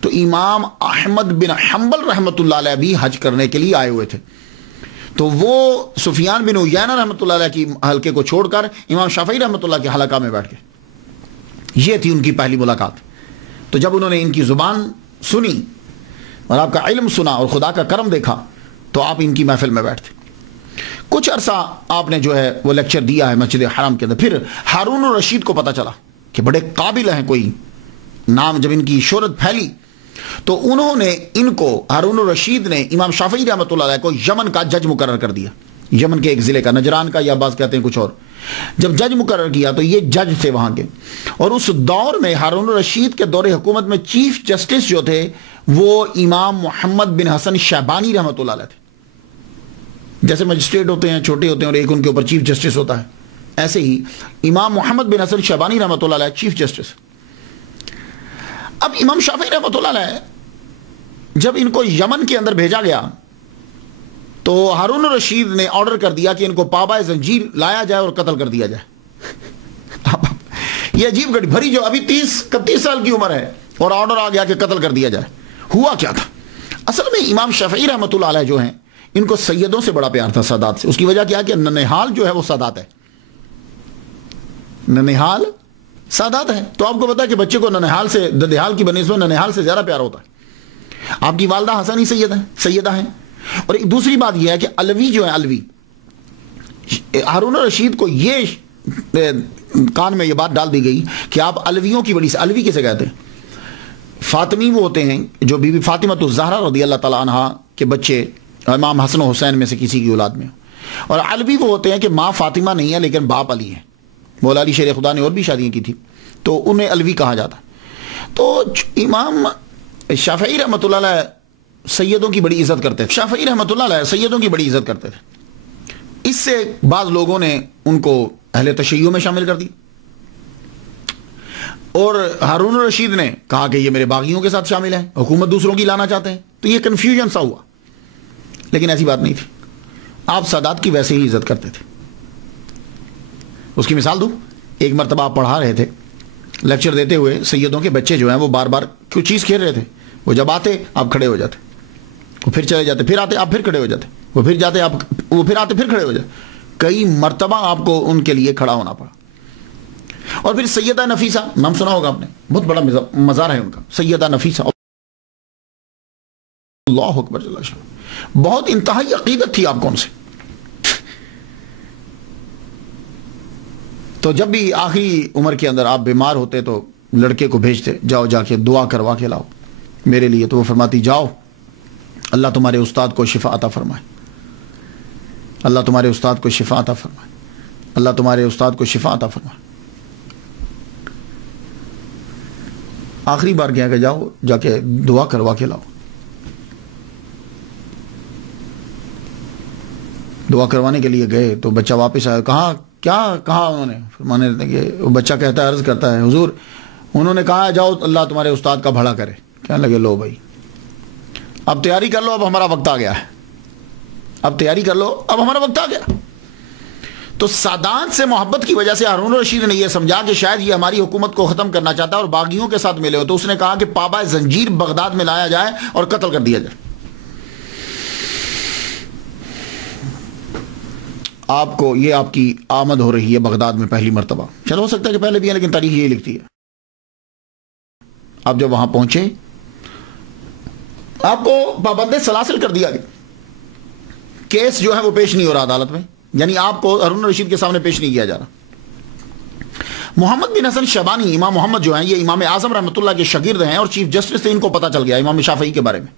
تو امام احمد بن حنبل رحمۃ اللہ علیہ بھی حج کرنے کے لیے آئے ہوئے تھے. تو وہ سفیان بن عیینہ رحمۃ اللہ علیہ کی حلقے کو چھوڑ کر امام شافعی رحمۃ اللہ کے حلقہ میں بیٹھ گئے. یہ تھی ان کی پہلی ملاقات. تو جب انہوں نے ان کی زبان سنی اور آپ کا علم سنا اور خدا کا کرم دیکھا تو آپ ان کی محفل میں بیٹھتے. کچھ عرصہ آپ نے جو ہے وہ لیکچر دیا ہے مسجد حرام کے اندر. پھر ہارون الرشید کو پتا چلا کہ بڑے قابل ہیں، کوئی نام، جب ان کی شہرت پھیلی تو انہوں نے ان کو، ہارون الرشید نے امام شافعی رحمۃ اللہ علیہ کو یمن کا جج مقرر کر دیا. یمن کے ایک ضلع کا، نجران کا، یا بعض کہتے ہیں کچھ اور. جب جج مقرر کیا تو یہ جج تھے وہاں کے. اور اس دور میں ہارون الرشید کے دور حکومت میں چیف جسٹس جو تھے وہ امام محمد بن حسن شیبانی رحمۃ اللہ علیہ تھے. جیسے مجسٹریٹ ہوتے ہیں، چھوٹے ہوتے ہیں، اور ایک ان کے اوپر چیف جسٹس ہوتا ہے، ایسے ہی امام محمد بن حسن شیبانی رحمۃ اللہ علیہ چیف جسٹس. اب امام شافعی رحمۃ اللہ علیہ جب ان کو یمن کے اندر بھیجا گیا تو ہارون الرشید نے آرڈر کر دیا کہ ان کو پابائے زنجیر لایا جائے اور قتل کر دیا جائے. یہ عجیب گھڑی بھری، جو ابھی 31 سال کی عمر ہے اور آرڈر آ گیا کہ قتل کر دیا جائے. ہوا کیا تھا؟ اصل میں امام شافعی رحمۃ اللہ علیہ جو ہیں ان کو سیدوں سے بڑا پیار تھا، سادات سے. اس کی وجہ کیا کہ ننہال جو ہے وہ سادات ہے، ننہال سادات ہے. تو آپ کو پتا ہے کہ بچے کو ننہال سے، ددہال کی بنسبت ننہال سے زیادہ پیار ہوتا ہے. آپ کی والدہ حسنی سیدہ ہیں. اور ایک دوسری بات یہ ہے کہ علوی جو ہے، علوی، ہارون الرشید کو یہ کان میں یہ بات ڈال دی گئی کہ آپ علویوں کی بڑی، علوی کسے کہتے ہیں؟ فاطمی وہ ہوتے ہیں جو بی بی فاطمہ الزہرا رضی اللہ تعالیٰ عنہا کے بچے امام حسن و حسین میں سے کسی کی اولاد میں. اور علوی وہ ہوتے ہیں کہ ماں فاطمہ نہیں ہے لیکن باپ علی ہے. مولا علی شیر خدا نے اور بھی شادیاں کی تھی تو انہیں علوی کہا جاتا. تو امام شافعی رحمۃ اللہ علیہ سیدوں کی بڑی عزت کرتے تھے. شافعی رحمۃ اللہ علیہ سیدوں کی بڑی عزت کرتے تھے. اس سے بعض لوگوں نے ان کو اہل تشیع میں شامل کر دی، اور ہارون الرشید نے کہا کہ یہ میرے باغیوں کے ساتھ شامل ہیں، حکومت دوسروں کی لانا چاہتے ہیں. تو یہ کنفیوژن سا ہوا، لیکن ایسی بات نہیں تھی. آپ سادات کی ویسے ہی عزت کرتے تھے. اس کی مثال دوں. ایک مرتبہ آپ پڑھا رہے تھے، لیکچر دیتے ہوئے سیدوں کے بچے جو ہیں وہ بار بار کوئی چیز کھیل رہے تھے. وہ جب آتے آپ کھڑے ہو جاتے، وہ پھر چلے جاتے، پھر آتے آپ پھر کھڑے ہو جاتے، وہ پھر جاتے آپ، وہ پھر آتے پھر کھڑے ہو جاتے. کئی مرتبہ آپ کو ان کے لیے کھڑا ہونا پڑا. اور پھر سیدہ نفیسہ، نام سنا ہوگا آپ نے، بہت بڑا مزار ہے ان کا، سیدہ نفیسہ، اللہ اکبر جل شانہ، بہت انتہائی عقیدت تھی آپ کو ان سے. تو جب بھی آخری عمر کے اندر آپ بیمار ہوتے تو لڑکے کو بھیجتے، جاؤ جا کے دعا کروا کے لاؤ میرے لیے. تو وہ فرماتی جاؤ، اللہ تمہارے استاد کو شفا عطا فرمائے، اللہ تمہارے استاد کو شفا عطا فرمائے، اللہ تمہارے استاد کو شفا عطا فرمائے. آخری بار کیا کہ جاؤ جا کے دعا کروا کے لاؤ. دعا کروانے کے لیے گئے تو بچہ واپس آیا. کہاں کیا کہا انہوں نے؟ فرمانے کہ بچہ کہتا ہے، عرض کرتا ہے، حضور انہوں نے کہا جاؤ اللہ تمہارے استاد کا بھلا کرے. کہنے لگے لو بھائی اب تیاری کر لو، اب ہمارا وقت آ گیا ہے، اب تیاری کر لو، اب ہمارا وقت آ گیا. تو سادات سے محبت کی وجہ سے ہارون الرشید نے یہ سمجھا کہ شاید یہ ہماری حکومت کو ختم کرنا چاہتا ہے اور باغیوں کے ساتھ ملے ہو. تو اس نے کہا کہ پابا زنجیر بغداد میں لایا جائے اور قتل کر دیا جائے. آپ کو یہ آپ کی آمد ہو رہی ہے بغداد میں پہلی مرتبہ. چلو ہو سکتا ہے کہ پہلے بھی ہے لیکن تاریخ یہی لکھتی ہے. آپ جب وہاں پہنچے آپ کو پابند سلاسل کر دیا گیا. کیس جو ہے وہ پیش نہیں ہو رہا عدالت میں, یعنی آپ کو ہارون رشید کے سامنے پیش نہیں کیا جا رہا. محمد بن حسن شیبانی, امام محمد جو ہیں یہ امام اعظم رحمۃ اللہ کے شاگرد ہیں اور چیف جسٹس سے ان کو پتہ چل گیا امام شافعی کے بارے میں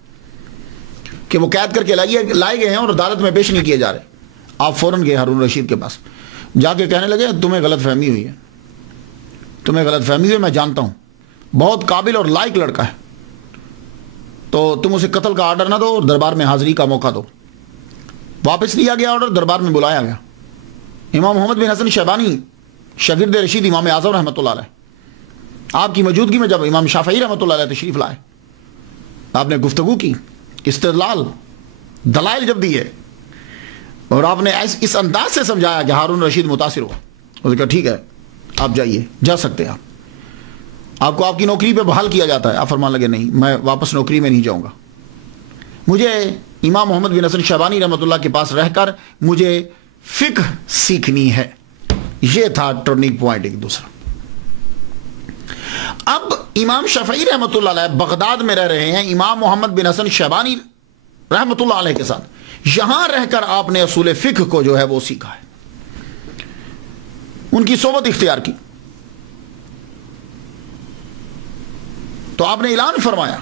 کہ وہ قید کر کے لائے گئے ہیں اور عدالت میں پیش نہیں کیے جا رہے. آپ فوراً گئے ہارون رشید کے پاس, جا کے کہنے لگے تمہیں غلط فہمی ہوئی ہے, تمہیں غلط فہمی ہوئی, میں جانتا ہوں بہت قابل اور لائق لڑکا ہے, تو تم اسے قتل کا آرڈر نہ دو اور دربار میں حاضری کا موقع دو. واپس لیا گیا آرڈر, دربار میں بلایا گیا. امام محمد بن حسن شیبانی شاگرد رشید امام اعظم رحمۃ اللہ علیہ, آپ کی موجودگی میں جب امام شافعی رحمۃ اللہ علیہ تشریف لائے, آپ نے گفتگو کی, استدلال دلائل جب دیے اور آپ نے اس انداز سے سمجھایا کہ ہارون رشید متاثر ہوا. اس نے کہا ٹھیک ہے آپ جائیے, جا سکتے ہیں آپ کو آپ کی نوکری پہ بحال کیا جاتا ہے. آپ فرمان لگے نہیں, میں واپس نوکری میں نہیں جاؤں گا, مجھے امام محمد بن حسن شیبانی رحمۃ اللہ کے پاس رہ کر مجھے فقہ سیکھنی ہے. یہ تھا ٹرننگ پوائنٹ ایک دوسرا. اب امام شافعی رحمۃ اللہ علیہ بغداد میں رہ رہے ہیں امام محمد بن حسن شیبانی رحمۃ اللہ علیہ کے ساتھ. یہاں رہ کر آپ نے اصول فقہ کو جو ہے وہ سیکھا ہے, ان کی صحبت اختیار کی. تو آپ نے اعلان فرمایا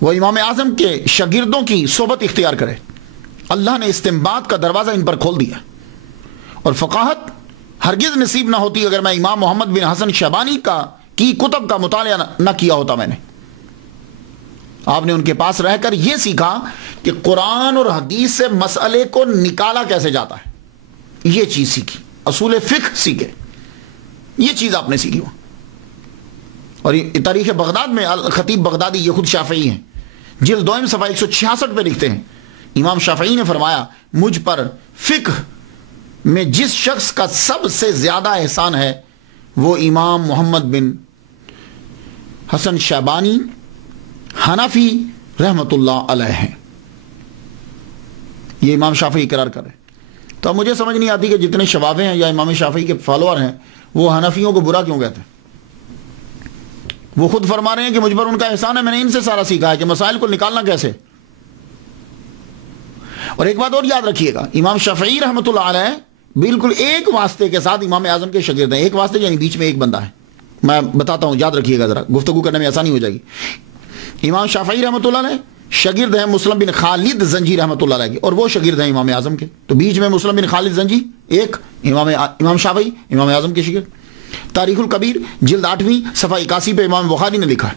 وہ امام اعظم کے شاگردوں کی صحبت اختیار کرے. اللہ نے استنباط کا دروازہ ان پر کھول دیا, اور فقاہت ہرگز نصیب نہ ہوتی اگر میں امام محمد بن حسن شیبانی کی کتب کا مطالعہ نہ کیا ہوتا. میں نے آپ نے ان کے پاس رہ کر یہ سیکھا کہ قرآن اور حدیث سے مسئلے کو نکالا کیسے جاتا ہے, یہ چیز سیکھی, اصول فقہ سیکھے, یہ چیز آپ نے سیکھی. اور تاریخ بغداد میں خطیب بغدادی یہ خود شافعی ہیں, جلد 2 صفحہ 166 پہ لکھتے ہیں امام شافعی نے فرمایا مجھ پر فقہ میں جس شخص کا سب سے زیادہ احسان ہے وہ امام محمد بن حسن شیبانی حنفی رحمۃ اللہ علیہ ہیں. یہ امام شافعی اقرار کرے. تو اب مجھے سمجھ نہیں آتی کہ جتنے شوافے ہیں یا امام شافعی کے فالوور ہیں وہ حنفیوں کو برا کیوں کہتے ہیں. وہ خود فرما رہے ہیں کہ مجھ پر ان کا احسان ہے, میں نے ان سے سارا سیکھا ہے کہ مسائل کو نکالنا کیسے. اور ایک بات اور یاد رکھیے گا, امام شافعی رحمۃ اللہ علیہ بالکل ایک واسطے کے ساتھ امام اعظم کے شاگرد ہیں. ایک واسطے یعنی بیچ میں ایک بندہ ہے, میں بتاتا ہوں, یاد رکھیے گا ذرا, گفتگو کرنے میں آسانی ہو جائے گی. امام شافعی رحمۃ اللہ علیہ شاگرد ہیں مسلم بن خالد زنجی رحمۃ اللہ علیہ کے, اور وہ شاگرد ہیں امام اعظم کے. تو بیچ میں مسلم بن خالد زنجی ایک, امام شافعی امام اعظم کے شاگرد. تاریخ الکبیر جلد 8 صفحہ 81 پہ امام بخاری نے لکھا ہے,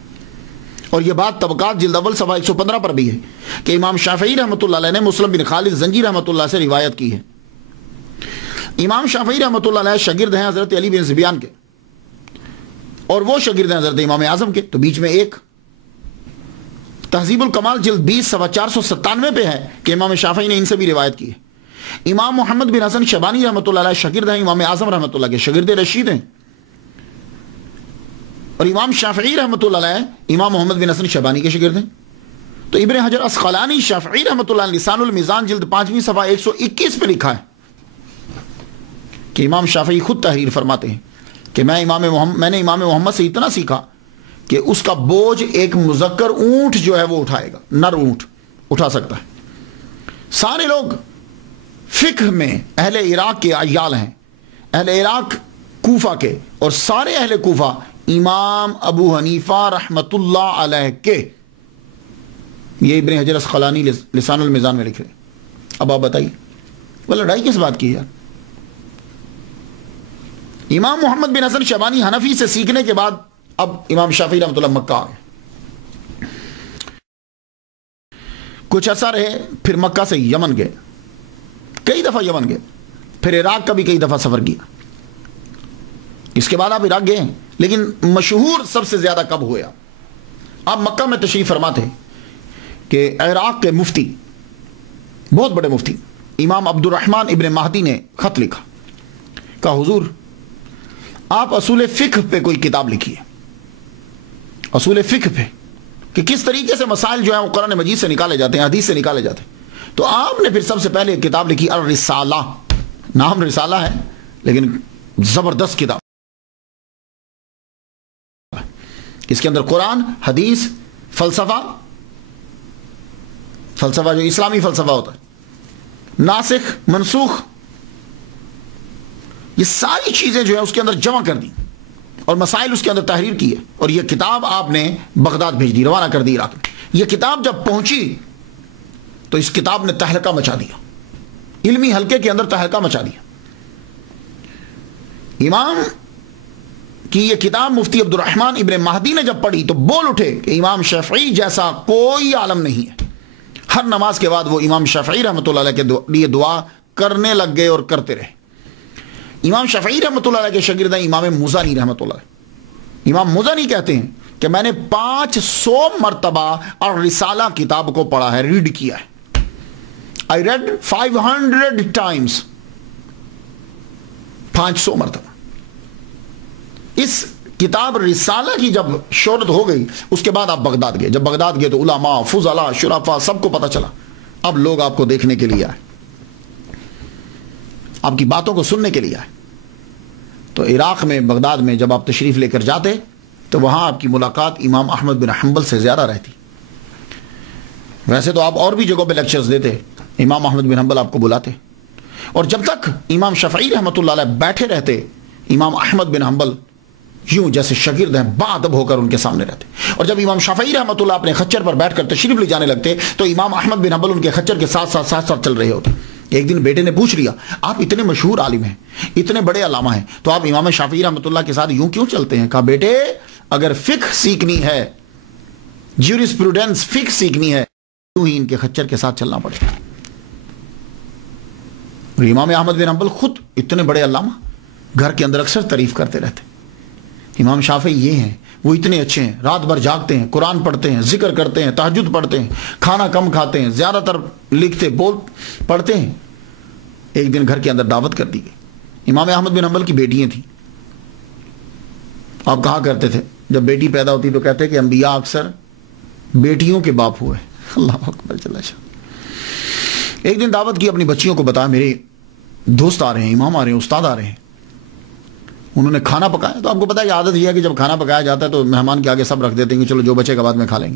اور یہ بات طبقات جلد اول صفحہ 115 پر بھی ہے کہ امام شافعی رحمۃ اللہ علیہ نے مسلم بن خالد زنجی رحمۃ اللہ سے روایت کی ہے. امام شافعی رحمۃ اللہ علیہ شاگرد ہیں حضرت علی بن زبیان کے, اور وہ شاگرد ہیں حضرت امام اعظم کے. تو بیچ میں ایک. تہذیب الکمال جلد 20 صفحہ 497 پہ ہے کہ امام شافعی نے ان سے بھی روایت کی ہے. امام محمد بن حسن شیبانی رحمۃ اللہ علیہ شاگرد ہیں امام اعظم رحمۃ اللہ کے, شاگرد رشید ہیں. اور امام شافعی رحمۃ اللہ علیہ امام محمد بن حسن شیبانی کے شاگرد ہیں. تو ابن حجر اسقلانی شافعی رحمۃ اللہ علیہ لسان المیزان جلد 5 صفحہ 121 پہ لکھا ہے کہ امام شافعی خود تحریر فرماتے ہیں کہ میں نے امام محمد سے اتنا سیکھا کہ اس کا بوجھ ایک مذکر اونٹ جو ہے وہ اٹھائے گا, نر اونٹ اٹھا سکتا ہے. سارے لوگ فقہ میں اہل عراق کے عیال ہیں, اہل عراق کوفہ کے, اور سارے اہل کوفہ امام ابو حنیفہ رحمت اللہ علیہ کے. یہ ابن حجر اسقلانی لسان المیزان میں لکھ رہے. اب آپ بتائیے وہ لڑائی کس بات کی ہے. امام محمد بن حسن شیبانی حنفی سے سیکھنے کے بعد اب امام شافعی رحمۃ اللہ مکہ آ گئے. کچھ عرصہ رہے, پھر مکہ سے یمن گئے, کئی دفعہ یمن گئے, پھر عراق کا بھی کئی دفعہ سفر کیا. اس کے بعد آپ عراق گئے, لیکن مشہور سب سے زیادہ کب ہویا, آپ مکہ میں تشریف فرماتے کہ عراق کے مفتی, بہت بڑے مفتی امام عبد الرحمن ابن مہدی نے خط لکھا, کہا حضور آپ اصول فقہ پہ کوئی کتاب لکھیے, اصول فقہ پہ کہ کس طریقے سے مسائل جو ہیں وہ قرآن مجید سے نکالے جاتے ہیں, حدیث سے نکالے جاتے ہیں. تو آپ نے پھر سب سے پہلے کتاب لکھی الرسالہ, نام رسالہ ہے لیکن زبردست کتاب. اس کے اندر قرآن، حدیث، فلسفہ جو اسلامی فلسفہ ہوتا ہے، ناسخ منسوخ، یہ ساری چیزیں جو ہے اس کے اندر جمع کر دی اور مسائل اس کے اندر تحریر کی ہے. اور یہ کتاب آپ نے بغداد بھیج دی، روانہ کر دی عراق میں. یہ کتاب جب پہنچی تو اس کتاب نے تہلکہ مچا دیا، علمی حلقے کے اندر تہلکہ مچا دیا. امام کی یہ کتاب مفتی عبد الرحمن ابن مہدی نے جب پڑھی تو بول اٹھے کہ امام شافعی جیسا کوئی عالم نہیں ہے. ہر نماز کے بعد وہ امام شافعی رحمۃ اللہ علیہ کے لیے دعا کرنے لگ گئے اور کرتے رہے. امام شافعی رحمۃ اللہ علیہ کے شاگرد ہیں امام مزنی رحمۃ اللہ علیہ. امام مزنی کہتے ہیں کہ میں نے 500 مرتبہ اور رسالہ کتاب کو پڑھا ہے، ریڈ کیا ہے. I read 500 times. 500 مرتبہ. اس کتاب رسالہ کی جب شہرت ہو گئی اس کے بعد آپ بغداد گئے. جب بغداد گئے تو علماء، فضلاء، شرفاء سب کو پتہ چلا اب لوگ آپ کو دیکھنے کے لیے آئے، آپ کی باتوں کو سننے کے لیے آئے. تو عراق میں، بغداد میں جب آپ تشریف لے کر جاتے تو وہاں آپ کی ملاقات امام احمد بن حنبل سے زیادہ رہتی. ویسے تو آپ اور بھی جگہوں پہ لیکچرز دیتے، امام احمد بن حنبل آپ کو بلاتے. اور جب تک امام شافعی رحمۃ اللہ علیہ بیٹھے رہتے، امام احمد بن حنبل یوں جیسے شاگرد ہیں باادب ہو کر ان کے سامنے رہتے. اور جب امام شافعی رحمۃ اللہ اپنے خچر پر بیٹھ کر تشریف لے جانے لگتے تو امام احمد بن حنبل ان کے خچر کے ساتھ ساتھ چل رہے ہوتے. ایک دن بیٹے نے پوچھ لیا، آپ اتنے مشہور عالم ہیں، اتنے بڑے علامہ ہیں، تو آپ امام شافعی رحمۃ اللہ کے ساتھ یوں کیوں چلتے ہیں؟ کہا بیٹے اگر فقہ سیکھنی ہے، جیورسپروڈنس فقہ سیکھنی ہے، یوں ہی ان کے خچر کے ساتھ چلنا پڑے. اور امام احمد بن حنبل خود اتنے بڑے علامہ، گھر کے اندر اکثر تعریف کرتے رہتے. امام شافعی یہ ہیں، وہ اتنے اچھے ہیں، رات بھر جاگتے ہیں، قرآن پڑھتے ہیں، ذکر کرتے ہیں، تہجد پڑھتے ہیں، کھانا کم کھاتے ہیں، زیادہ تر لکھتے پڑھتے ہیں. ایک دن گھر کے اندر دعوت کر دی گئی. امام احمد بن حنبل کی بیٹیاں تھیں. آپ کہا کرتے تھے جب بیٹی پیدا ہوتی تو کہتے کہ انبیاء اکثر بیٹیوں کے باپ ہوئے. اللہ اکبر جل شانہ. ایک دن دعوت کی، اپنی بچیوں کو بتایا میرے دوست آ رہے ہیں، امام آ رہے ہیں، استاد آ رہے ہیں. انہوں نے کھانا پکایا. تو آپ کو پتا ہے کہ عادت یہ ہے کہ جب کھانا پکایا جاتا ہے تو مہمان کے آگے سب رکھ دیتے ہیں کہ چلو جو بچے کا بعد میں کھا لیں گے.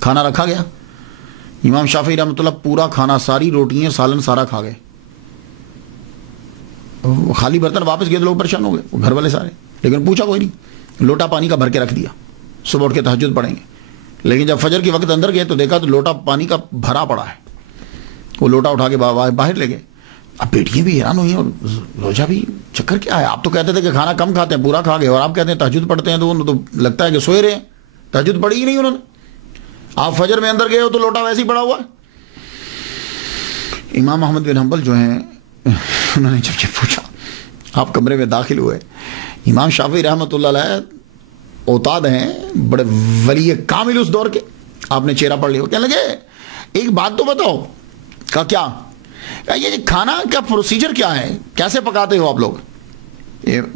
کھانا رکھا گیا. امام شافعی رحمۃ اللہ پورا کھانا، ساری روٹیاں، سالن سارا کھا گئے. خالی برتن واپس گئے تو لوگ پریشان ہو گئے، وہ گھر والے سارے. لیکن پوچھا کوئی نہیں. لوٹا پانی کا بھر کے رکھ دیا، صبح اٹھ کے تہجد پڑھیں گے. لیکن جب فجر کے وقت اندر گئے تو دیکھا تو لوٹا پانی کا بھرا پڑا ہے. وہ لوٹا اٹھا کے باہر لے گئے. اب بیٹیاں بھی حیران ہوئی اور روجا بھی، چکر کیا ہے؟ آپ تو کہتے تھے کہ کھانا کم کھاتے ہیں، پورا کھا گئے، اور آپ کہتے ہیں تہجد پڑھتے ہیں. تو انہوں تو لگتا ہے کہ سوئے رہے ہیں، تہجد پڑھی ہی نہیں انہوں نے. آپ فجر میں اندر گئے ہو تو لوٹا ویسے ہی پڑا ہوا. امام احمد بن حنبل جو ہیں انہوں نے جب پوچھا، آپ کمرے میں داخل ہوئے. امام شافعی رحمۃ اللہ علیہ اوتاد ہیں، بڑے ولی کامل اس دور کے. آپ نے چہرہ پڑھ لیا. کہنے لگے ایک بات تو بتاؤ. کہا کیا؟ یہ کھانا کا پروسیجر کیا ہے، کیسے پکاتے ہو آپ لوگ؟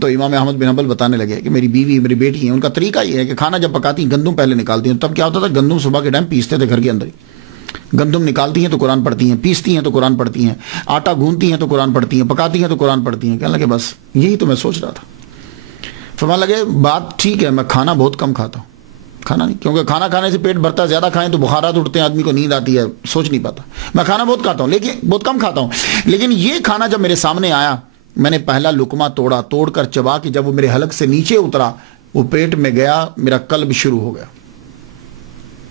تو امام احمد بن حنبل بتانے لگے کہ میری بیوی، میری بیٹی ہیں، ان کا طریقہ یہ ہے کہ کھانا جب پکاتی ہیں گندم پہلے نکالتی ہیں. تب کیا ہوتا تھا، گندم صبح کے ٹائم پیستے تھے گھر کے اندر ہی. گندم نکالتی ہیں تو قرآن پڑھتی ہیں، پیستی ہیں تو قرآن پڑھتی ہیں، آٹا گھونتی ہیں تو قرآن پڑھتی ہیں، پکاتی ہیں تو قرآن پڑھتی ہیں. کہنے لگے بس یہی تو میں سوچ رہا تھا. فرمانے لگے بات ٹھیک ہے، میں کھانا بہت کم کھاتا ہوں. کھانا نہیں، کیونکہ کھانا کھانے سے پیٹ بھرتا ہے، زیادہ کھائیں تو بخارات اٹھتے ہیں، آدمی کو نیند آتی ہے، سوچ نہیں پاتا. میں کھانا بہت کھاتا ہوں لیکن بہت کم کھاتا ہوں. لیکن یہ کھانا جب میرے سامنے آیا، میں نے پہلا لقمہ توڑ کر چبا کے جب وہ میرے حلق سے نیچے اترا، وہ پیٹ میں گیا، میرا قلب شروع ہو گیا،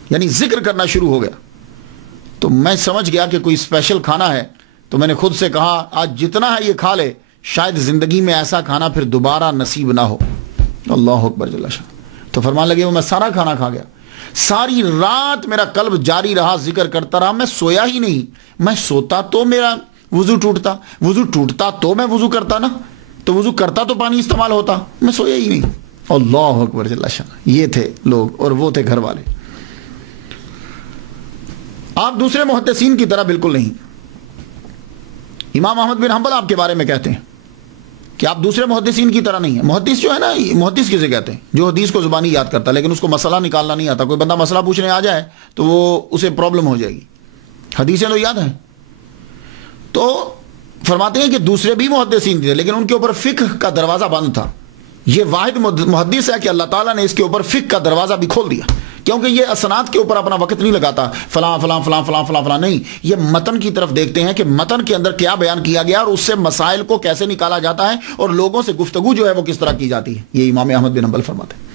یعنی ذکر کرنا شروع ہو گیا. تو میں سمجھ گیا کہ کوئی اسپیشل کھانا ہے. تو میں نے خود سے کہا آج جتنا ہے یہ کھا لے، شاید زندگی میں ایسا کھانا پھر دوبارہ نصیب نہ ہو. اللہ اکبر جل شانہ. تو فرمان لگے وہ میں سارا کھانا کھا گیا. ساری رات میرا قلب جاری رہا، ذکر کرتا رہا. میں سویا ہی نہیں. میں سوتا تو میرا وضو ٹوٹتا، وضو ٹوٹتا تو میں وضو کرتا نا، تو وضو کرتا تو پانی استعمال ہوتا. میں سویا ہی نہیں. اللہ اکبر جل شانہ. یہ تھے لوگ اور وہ تھے گھر والے. آپ دوسرے محدثین کی طرح بالکل نہیں. امام احمد بن حنبل آپ کے بارے میں کہتے ہیں کہ آپ دوسرے محدثین کی طرح نہیں ہیں. محدث جو ہے نا، محدث کسے کہتے ہیں؟ جو حدیث کو زبانی یاد کرتا ہے لیکن اس کو مسئلہ نکالنا نہیں آتا. کوئی بندہ مسئلہ پوچھنے آ جائے تو وہ اسے پرابلم ہو جائے گی. حدیثیں تو یاد ہیں. تو فرماتے ہیں کہ دوسرے بھی محدثین تھے لیکن ان کے اوپر فقہ کا دروازہ بند تھا. یہ واحد محدث ہے کہ اللہ تعالیٰ نے اس کے اوپر فقہ کا دروازہ بھی کھول دیا, کیونکہ یہ اسناد کے اوپر اپنا وقت نہیں لگاتا فلاں فلاں فلاں فلاں فلاں فلاں, نہیں, یہ متن کی طرف دیکھتے ہیں کہ متن کے اندر کیا بیان کیا گیا اور اس سے مسائل کو کیسے نکالا جاتا ہے اور لوگوں سے گفتگو جو ہے وہ کس طرح کی جاتی ہے. یہ امام احمد بن حنبل فرماتے ہیں.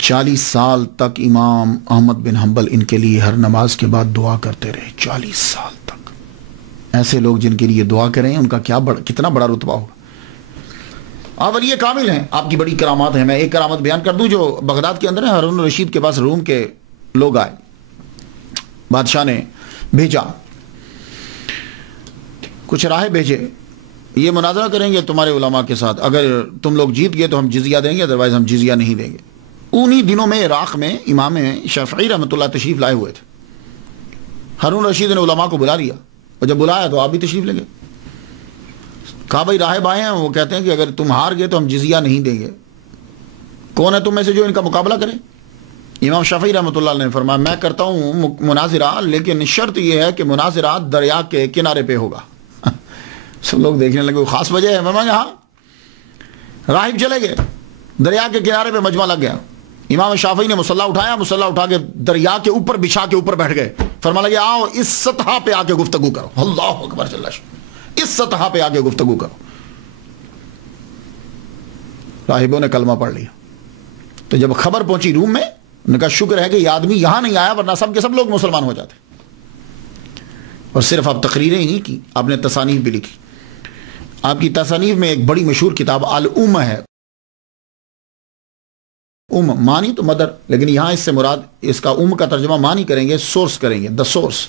40 سال تک امام احمد بن حنبل ان کے لیے ہر نماز کے بعد دعا کرتے رہے. 40 سال تک ایسے لوگ جن کے لیے دعا کریں ان کا کتنا بڑا رتبہ ہوگا. آپ ولی کامل ہیں, آپ کی بڑی کرامات ہیں. میں ایک کرامت بیان کر دوں جو بغداد کے اندر ہے. ہارون الرشید کے پاس روم کے لوگ آئے, بادشاہ نے بھیجا, کچھ راہ بھیجے, یہ مناظرہ کریں گے تمہارے علماء کے ساتھ, اگر تم لوگ جیت گئے تو ہم جزیہ دیں گے, ادروائز ہم جزیہ نہیں دیں گے. انہی دنوں میں عراق میں امام شافعی رحمۃ اللہ تشریف لائے ہوئے تھے. ہارون الرشید نے علماء کو بلا لیا, اور جب بلایا تو آپ بھی تشریف لے گئے. کہا بھائی راہب آئے ہیں, وہ کہتے ہیں کہ اگر تم ہار گئے تو ہم جزیہ نہیں دیں گے, کون ہے تم میں سے جو ان کا مقابلہ کرے؟ امام شافعی رحمۃ اللہ نے فرمایا میں کرتا ہوں مناظرہ, لیکن شرط یہ ہے کہ مناظرہ دریا کے کنارے پہ ہوگا. سب لوگ دیکھنے لگے, خاص وجہ ہے؟ میں ہاں. راہب چلے گئے, دریا کے کنارے پہ مجمع لگ گیا. امام شافعی نے مصلی اٹھایا, مصلی اٹھا کے دریا کے اوپر بچھا کے اوپر بیٹھ گئے. فرمانے لگے آؤ اس سطح پہ آ کے گفتگو کرو. اللہ اکبر, اس سطح پہ آ کے گفتگو کرو. راہبوں نے کلمہ پڑھ لیا. تو جب خبر پہنچی روم میں, انہوں نے کہا شکر ہے کہ یہ آدمی یہاں نہیں آیا ورنہ سب کے سب لوگ مسلمان ہو جاتے. اور صرف آپ تقریریں ہی نہیں کی, آپ نے تصانیف بھی لکھی. آپ کی تصانیف میں ایک بڑی مشہور کتاب الام ہے. مانی تو مدر, لیکن یہاں اس سے مراد اس کا کا ترجمہ مانی کریں گے, سورس کریں گے, دا سورس,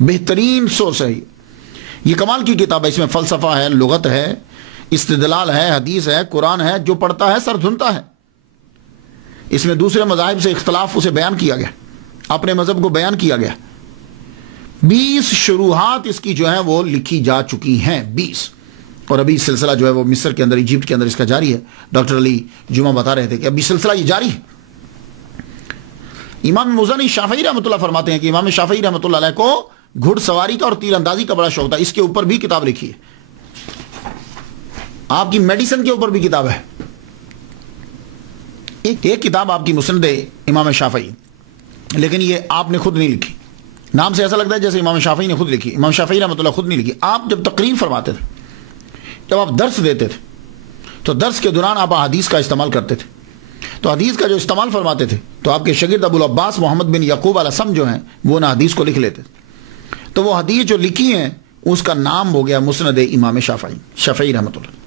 بہترین سورس ہے یہ کمال کی کتاب ہے. اس میں فلسفہ ہے, لغت ہے, استدلال ہے, حدیث ہے, قرآن ہے, جو پڑھتا ہے سر دھنتا ہے. اس میں دوسرے مذاہب سے اختلاف اسے بیان کیا گیا, اپنے مذہب کو بیان کیا گیا. 20 شروحات اس کی جو ہیں وہ لکھی جا چکی ہیں, 20. اور ابھی سلسلہ جو ہے وہ مصر کے اندر, ایجپٹ کے اندر اس کا جاری ہے. ڈاکٹر علی جمعہ بتا رہے تھے کہ ابھی سلسلہ یہ جاری ہے. امام مزنی شافعی رحمۃ اللہ فرماتے ہیں کہ امام شافعی رحمۃ اللہ علیہ کو گھڑ سواری کا اور تیر اندازی کا بڑا شوق تھا. اس کے اوپر بھی کتاب لکھی ہے. آپ کی میڈیسن کے اوپر بھی کتاب ہے. ایک کتاب آپ کی مسند امام شافعی, لیکن یہ آپ نے خود نہیں لکھی. نام سے ایسا لگتا ہے جیسے امام شافعی نے خود لکھی. امام شافعی رحمۃ اللہ خود نہیں لکھی. آپ جب تقریر فرماتے تھے, جب آپ درس دیتے تھے, تو درس کے دوران آپ حدیث کا استعمال کرتے تھے. تو حدیث کا جو استعمال فرماتے تھے تو آپ کے شاگرد ابو العباس محمد بن یعقوب الاسم جو ہیں وہ نہ حدیث کو لکھ لیتے تھے. تو وہ حدیث جو لکھی ہیں اس کا نام ہو گیا مسند امام شافعی رحمۃ اللہ.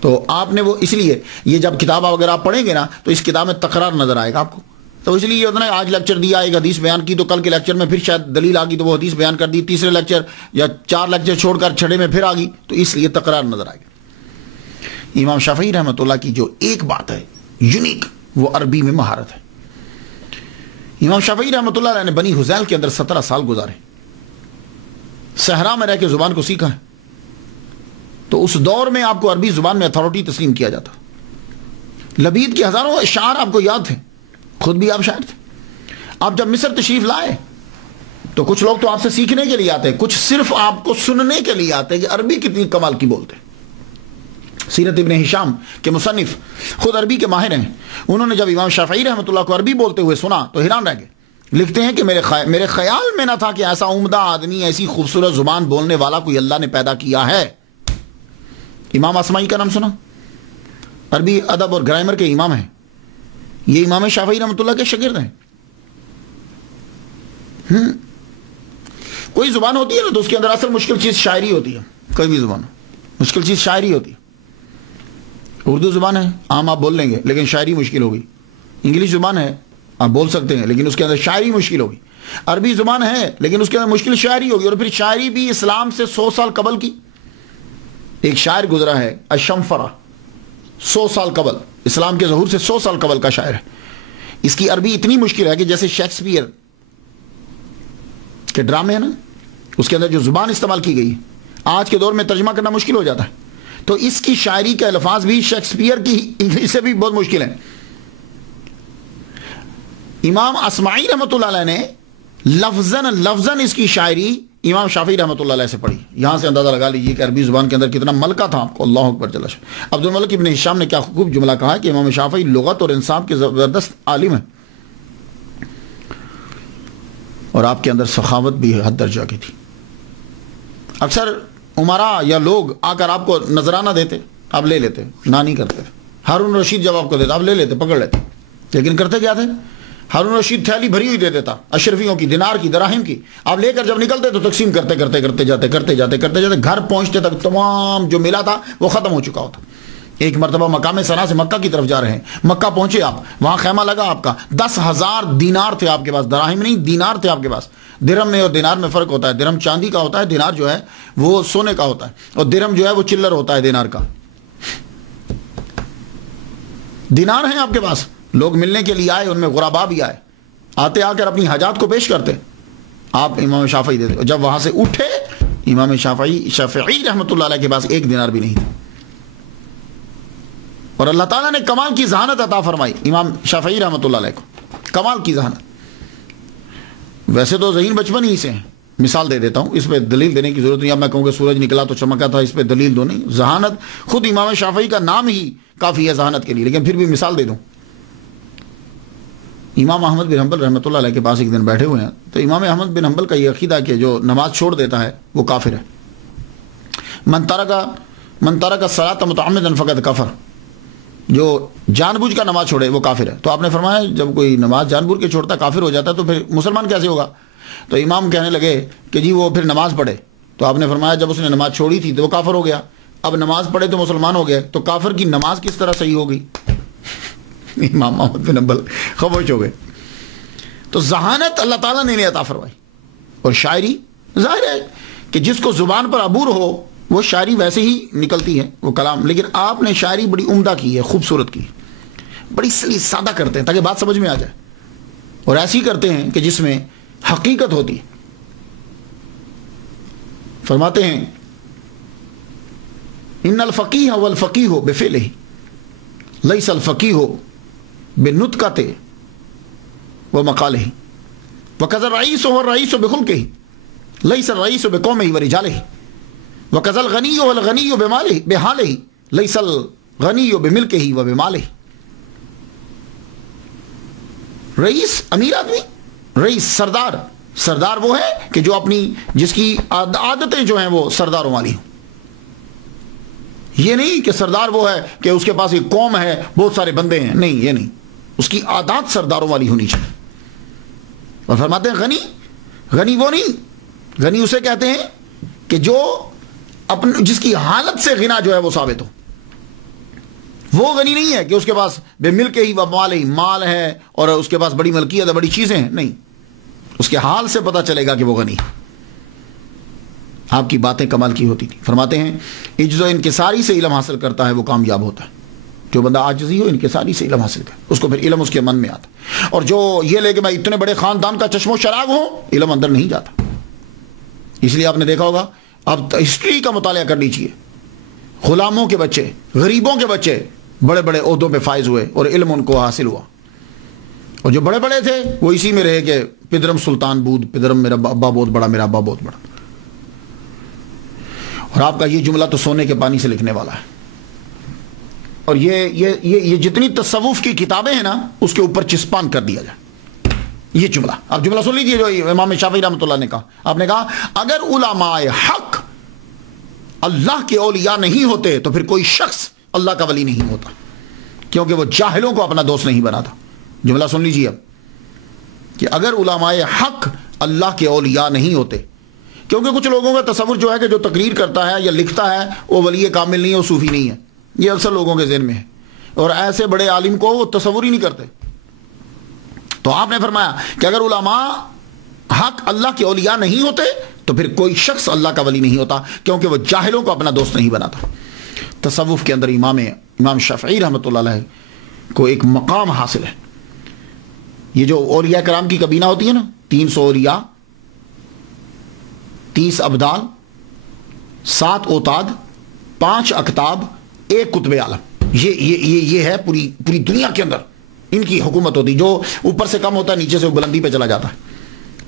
تو آپ نے وہ اس لیے یہ جب کتاب اگر آپ پڑھیں گے نا تو اس کتاب میں تکرار نظر آئے گا آپ کو. تو اس لیے یہ ہوتا ہے آج لیکچر دیا, ایک حدیث بیان کی, تو کل کے لیکچر میں پھر شاید دلیل آ گئی تو وہ حدیث بیان کر دی, تیسرے لیکچر یا 4 لیکچر چھوڑ کر چھٹے میں پھر آ گئی, تو اس لیے تکرار نظر آئے گا. امام شافعی رحمۃ اللہ کی جو ایک بات ہے یونیک, وہ عربی میں مہارت ہے. امام شافعی رحمۃ اللہ علیہ نے بنی حذیل کے اندر 17 سال گزارے, صحرا میں رہ کے زبان کو سیکھا ہے. تو اس دور میں آپ کو عربی زبان میں اتھارٹی تسلیم کیا جاتا. لبید کے ہزاروں اشعار آپ کو یاد تھے, خود بھی آپ شاعر تھے. آپ جب مصر تشریف لائے تو کچھ لوگ تو آپ سے سیکھنے کے لیے آتے, کچھ صرف آپ کو سننے کے لیے آتے کہ عربی کتنی کمال کی بولتے. سیرت ابن ہشام کے مصنف خود عربی کے ماہر ہیں. انہوں نے جب امام شافعی رحمۃ اللہ کو عربی بولتے ہوئے سنا تو حیران رہ گئے. لکھتے ہیں کہ میرے خیال میں نہ تھا کہ ایسا عمدہ آدمی, ایسی خوبصورت زبان بولنے والا کوئی اللہ نے پیدا کیا ہے. امام اسماعی کا نام سنا, عربی ادب اور گرامر کے امام ہیں. یہ امام شافعی رحمۃ اللہ کے شاگرد ہیں. کوئی زبان ہوتی ہے نا تو اس کے اندر اصل مشکل چیز شاعری ہوتی ہے. کوئی بھی زبان مشکل چیز شاعری ہوتی ہے. اردو زبان ہے عام آپ بول لیں گے لیکن شاعری مشکل ہوگی. انگلش زبان ہے آپ بول سکتے ہیں لیکن اس کے اندر شاعری مشکل ہوگی. عربی زبان ہے لیکن اس کے اندر مشکل شاعری ہوگی. اور پھر شاعری بھی اسلام سے 100 سال قبل کی. ایک شاعر گزرا ہے الشمفرہ, 100 سال قبل, اسلام کے ظہور سے 100 سال قبل کا شاعر ہے. اس کی عربی اتنی مشکل ہے کہ جیسے شیکسپیئر کے ڈرامے ہیں نا, اس کے اندر جو زبان استعمال کی گئی آج کے دور میں ترجمہ کرنا مشکل ہو جاتا ہے. تو اس کی شاعری کے الفاظ بھی شیکسپیئر کی انگلش سے بھی بہت مشکل ہیں. امام اسماعی رحمۃ اللہ علیہ نے لفظاً لفظاً اس کی شاعری امام شافعی رحمۃ اللہ علیہ سے پڑھی. یہاں سے اندازہ لگا لیجیے کہ عربی زبان کے اندر کتنا ملکہ تھا آپ کو. اللہ اکبر جل شانہ. عبد الملک ابن ہشام نے کیا خوب جملہ کہا ہے کہ امام شافعی لغت اور انصاف کے زبردست عالم ہیں اور آپ کے اندر سخاوت بھی حد درجہ کی تھی. اکثر عمرا یا لوگ آ کر آپ کو نذرانہ دیتے, آپ لے لیتے, نہ نہیں کرتے. ہارون رشید جب آپ کو دیتا آپ لے لیتے, پکڑ لیتے, لیکن کرتے کیا تھے؟ ہارون رشید تھیلی بھری ہوئی دے دیتا اشرفیوں کی, دینار کی, دراہم کی. آپ لے کر جب نکلتے تو تقسیم کرتے جاتے گھر پہنچتے تک تمام جو ملا تھا وہ ختم ہو چکا ہوتا. ایک مرتبہ مقام صنعا سے مکہ کی طرف جا رہے ہیں, مکہ پہنچے آپ, وہاں خیمہ لگا آپ کا, 10,000 دینار تھے آپ کے پاس, دراہم نہیں دینار تھے آپ کے پاس. درہم میں اور دینار میں فرق ہوتا ہے. درہم چاندی کا ہوتا ہے, دینار جو ہے وہ سونے کا ہوتا ہے, اور درہم جو ہے وہ چلر ہوتا ہے دینار کا. دینار ہیں آپ کے پاس, لوگ ملنے کے لیے آئے, ان میں غربا بھی آئے, آتے آ کر اپنی حاجات کو پیش کرتے, آپ امام شافعی دیتے. اور جب وہاں سے اٹھے امام شافعی رحمۃ اللہ علیہ کے پاس 1 دینار بھی نہیں تھا. اور اللہ تعالیٰ نے کمال کی ذہانت عطا فرمائی امام شافعی رحمۃ اللہ علیہ کو, کمال کی ذہانت. ویسے تو ذہین بچپن ہی سے ہیں. مثال دے دیتا ہوں, اس پہ دلیل دینے کی ضرورت نہیں. اب میں کہوں کہ سورج نکلا تو چمکا تھا, اس پہ دلیل دو نہیں. ذہانت خود امام شافعی کا نام ہی کافی ہے ذہانت کے لیے, لیکن پھر بھی مثال دے دوں. امام احمد بن حنبل رحمۃ اللہ علیہ کے پاس ایک دن بیٹھے ہوئے ہیں, تو امام احمد بن حنبل کا یہ عقیدہ کہ جو نماز چھوڑ دیتا ہے وہ کافر ہے. من ترک الصلاۃ متعمدا فقد کفر, جو جان بوجھ کا نماز چھوڑے وہ کافر ہے. تو آپ نے فرمایا جب کوئی نماز جان بوجھ کے چھوڑتا کافر ہو جاتا ہے تو پھر مسلمان کیسے ہوگا؟ تو امام کہنے لگے کہ جی وہ پھر نماز پڑھے. تو آپ نے فرمایا جب اس نے نماز چھوڑی تھی تو وہ کافر ہو گیا, اب نماز پڑھے تو مسلمان ہو گئے, تو کافر کی نماز کس طرح صحیح ہوگی؟ امام احمد بن حنبل خاموش ہو گئے. تو ذہانت اللہ تعالیٰ نے عطا فرمائی. اور شاعری ظاہر ہے کہ جس کو زبان پر عبور ہو وہ شاعری ویسے ہی نکلتی ہے, وہ کلام. لیکن آپ نے شاعری بڑی عمدہ کی ہے, خوبصورت کی, بڑی سلیس سادہ کرتے ہیں تاکہ بات سمجھ میں آ جائے, اور ایسی کرتے ہیں کہ جس میں حقیقت ہوتی ہے. فرماتے ہیں ان الفقیہ والفقیہ بفعلہ لیس الفقیہ بنطقہ ومقالہ وکذا الرئیس والرئیس بخلقہ لیس الرئیس بقومہ ورجالہ وکذا الغنی والغنی بحالہ لیس الغنی بملکہ وبمالہ. رئیس امیر آدمی, رئیس سردار وہ ہے کہ جو اپنی جس کی عادتیں جو ہیں وہ سرداروں والی ہوں. یہ نہیں کہ سردار وہ ہے کہ اس کے پاس ایک قوم ہے, بہت سارے بندے ہیں, نہیں, یہ نہیں. اس کی عادات سرداروں والی ہونی چاہیے. اور فرماتے ہیں غنی وہ نہیں, غنی اسے کہتے ہیں کہ جو جس کی حالت سے غنا جو ہے وہ ثابت ہو. وہ غنی نہیں ہے کہ اس کے پاس بے ملک ہی و مال ہی, مال ہے اور اس کے پاس بڑی ملکیت ہے, بڑی چیزیں ہیں, نہیں. اس کے حال سے پتہ چلے گا کہ وہ غنی ہے. آپ کی باتیں کمال کی ہوتی تھی. فرماتے ہیں عجز و انکساری سے علم حاصل کرتا ہے وہ کامیاب ہوتا ہے. جو بندہ عاجزی ہو انکساری سے علم حاصل کرے اس کو پھر علم اس کے من میں آتا. اور جو یہ لے کہ میں اتنے بڑے خاندان کا چشم و چراغ ہوں, علم اندر نہیں جاتا. اس لیے آپ نے دیکھا ہوگا, اب ہسٹری کا مطالعہ کر لیجیے, غلاموں کے بچے, غریبوں کے بچے بڑے بڑے عہدوں پہ فائز ہوئے اور علم ان کو حاصل ہوا. اور جو بڑے بڑے تھے وہ اسی میں رہے کہ پدرم سلطان بود, پدرم میرا ابا بہت بڑا, میرا ابا بہت بڑا. اور آپ کا یہ جملہ تو سونے کے پانی سے لکھنے والا ہے. اور یہ جتنی تصوف کی کتابیں ہیں نا اس کے اوپر چسپان کر دیا جائے یہ جملہ. آپ جملہ سن لیجیے جو امام شافعی رحمۃ اللہ نے کہا. آپ نے کہا اگر علماء حق اللہ کے اولیاء نہیں ہوتے تو پھر کوئی شخص اللہ کا ولی نہیں ہوتا, کیونکہ وہ جاہلوں کو اپنا دوست نہیں بناتا. جملہ سن لیجیے اب کہ اگر علماء حق اللہ کے اولیاء نہیں ہوتے, کیونکہ کچھ لوگوں کا تصور جو ہے کہ جو تقریر کرتا ہے یا لکھتا ہے وہ ولی کامل نہیں ہے, وہ صوفی نہیں ہے. یہ اکثر لوگوں کے ذہن میں ہے, اور ایسے بڑے عالم کو وہ تصور ہی نہیں کرتے. تو آپ نے فرمایا کہ اگر علماء حق اللہ کے اولیاء نہیں ہوتے تو پھر کوئی شخص اللہ کا ولی نہیں ہوتا, کیونکہ وہ جاہلوں کو اپنا دوست نہیں بناتا. تصوف کے اندر امام شافعی رحمۃ اللہ علیہ کو ایک مقام حاصل ہے. یہ جو اولیاء کرام کی کابینہ ہوتی ہے نا, 300 اولیاء, 30 ابدال, 7 اوتاد, 5 اکتاب, 1 قطب عالم, یہ ہے پوری دنیا کے اندر ان کی حکومت ہوتی, جو اوپر سے کم ہوتا ہے نیچے سے بلندی پہ چلا جاتا ہے.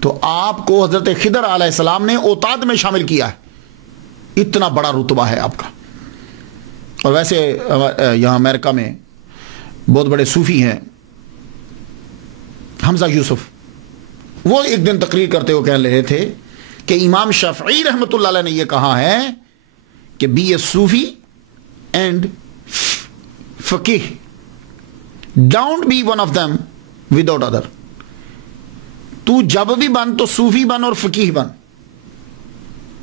تو آپ کو حضرت خضر علیہ السلام نے اوتاد میں شامل کیا ہے، اتنا بڑا رتبہ ہے آپ کا۔ اور ویسے یہاں امریکہ میں بہت بڑے صوفی ہیں، حمزہ یوسف، وہ ایک دن تقریر کرتے ہوئے کہہ رہے تھے کہ امام شافعی رحمۃ اللہ علیہ نے یہ کہا ہے کہ بی اے صوفی اینڈ فقیہ، don't be one of them without other. تو جب بھی بن تو صوفی بن اور فقیہ بن،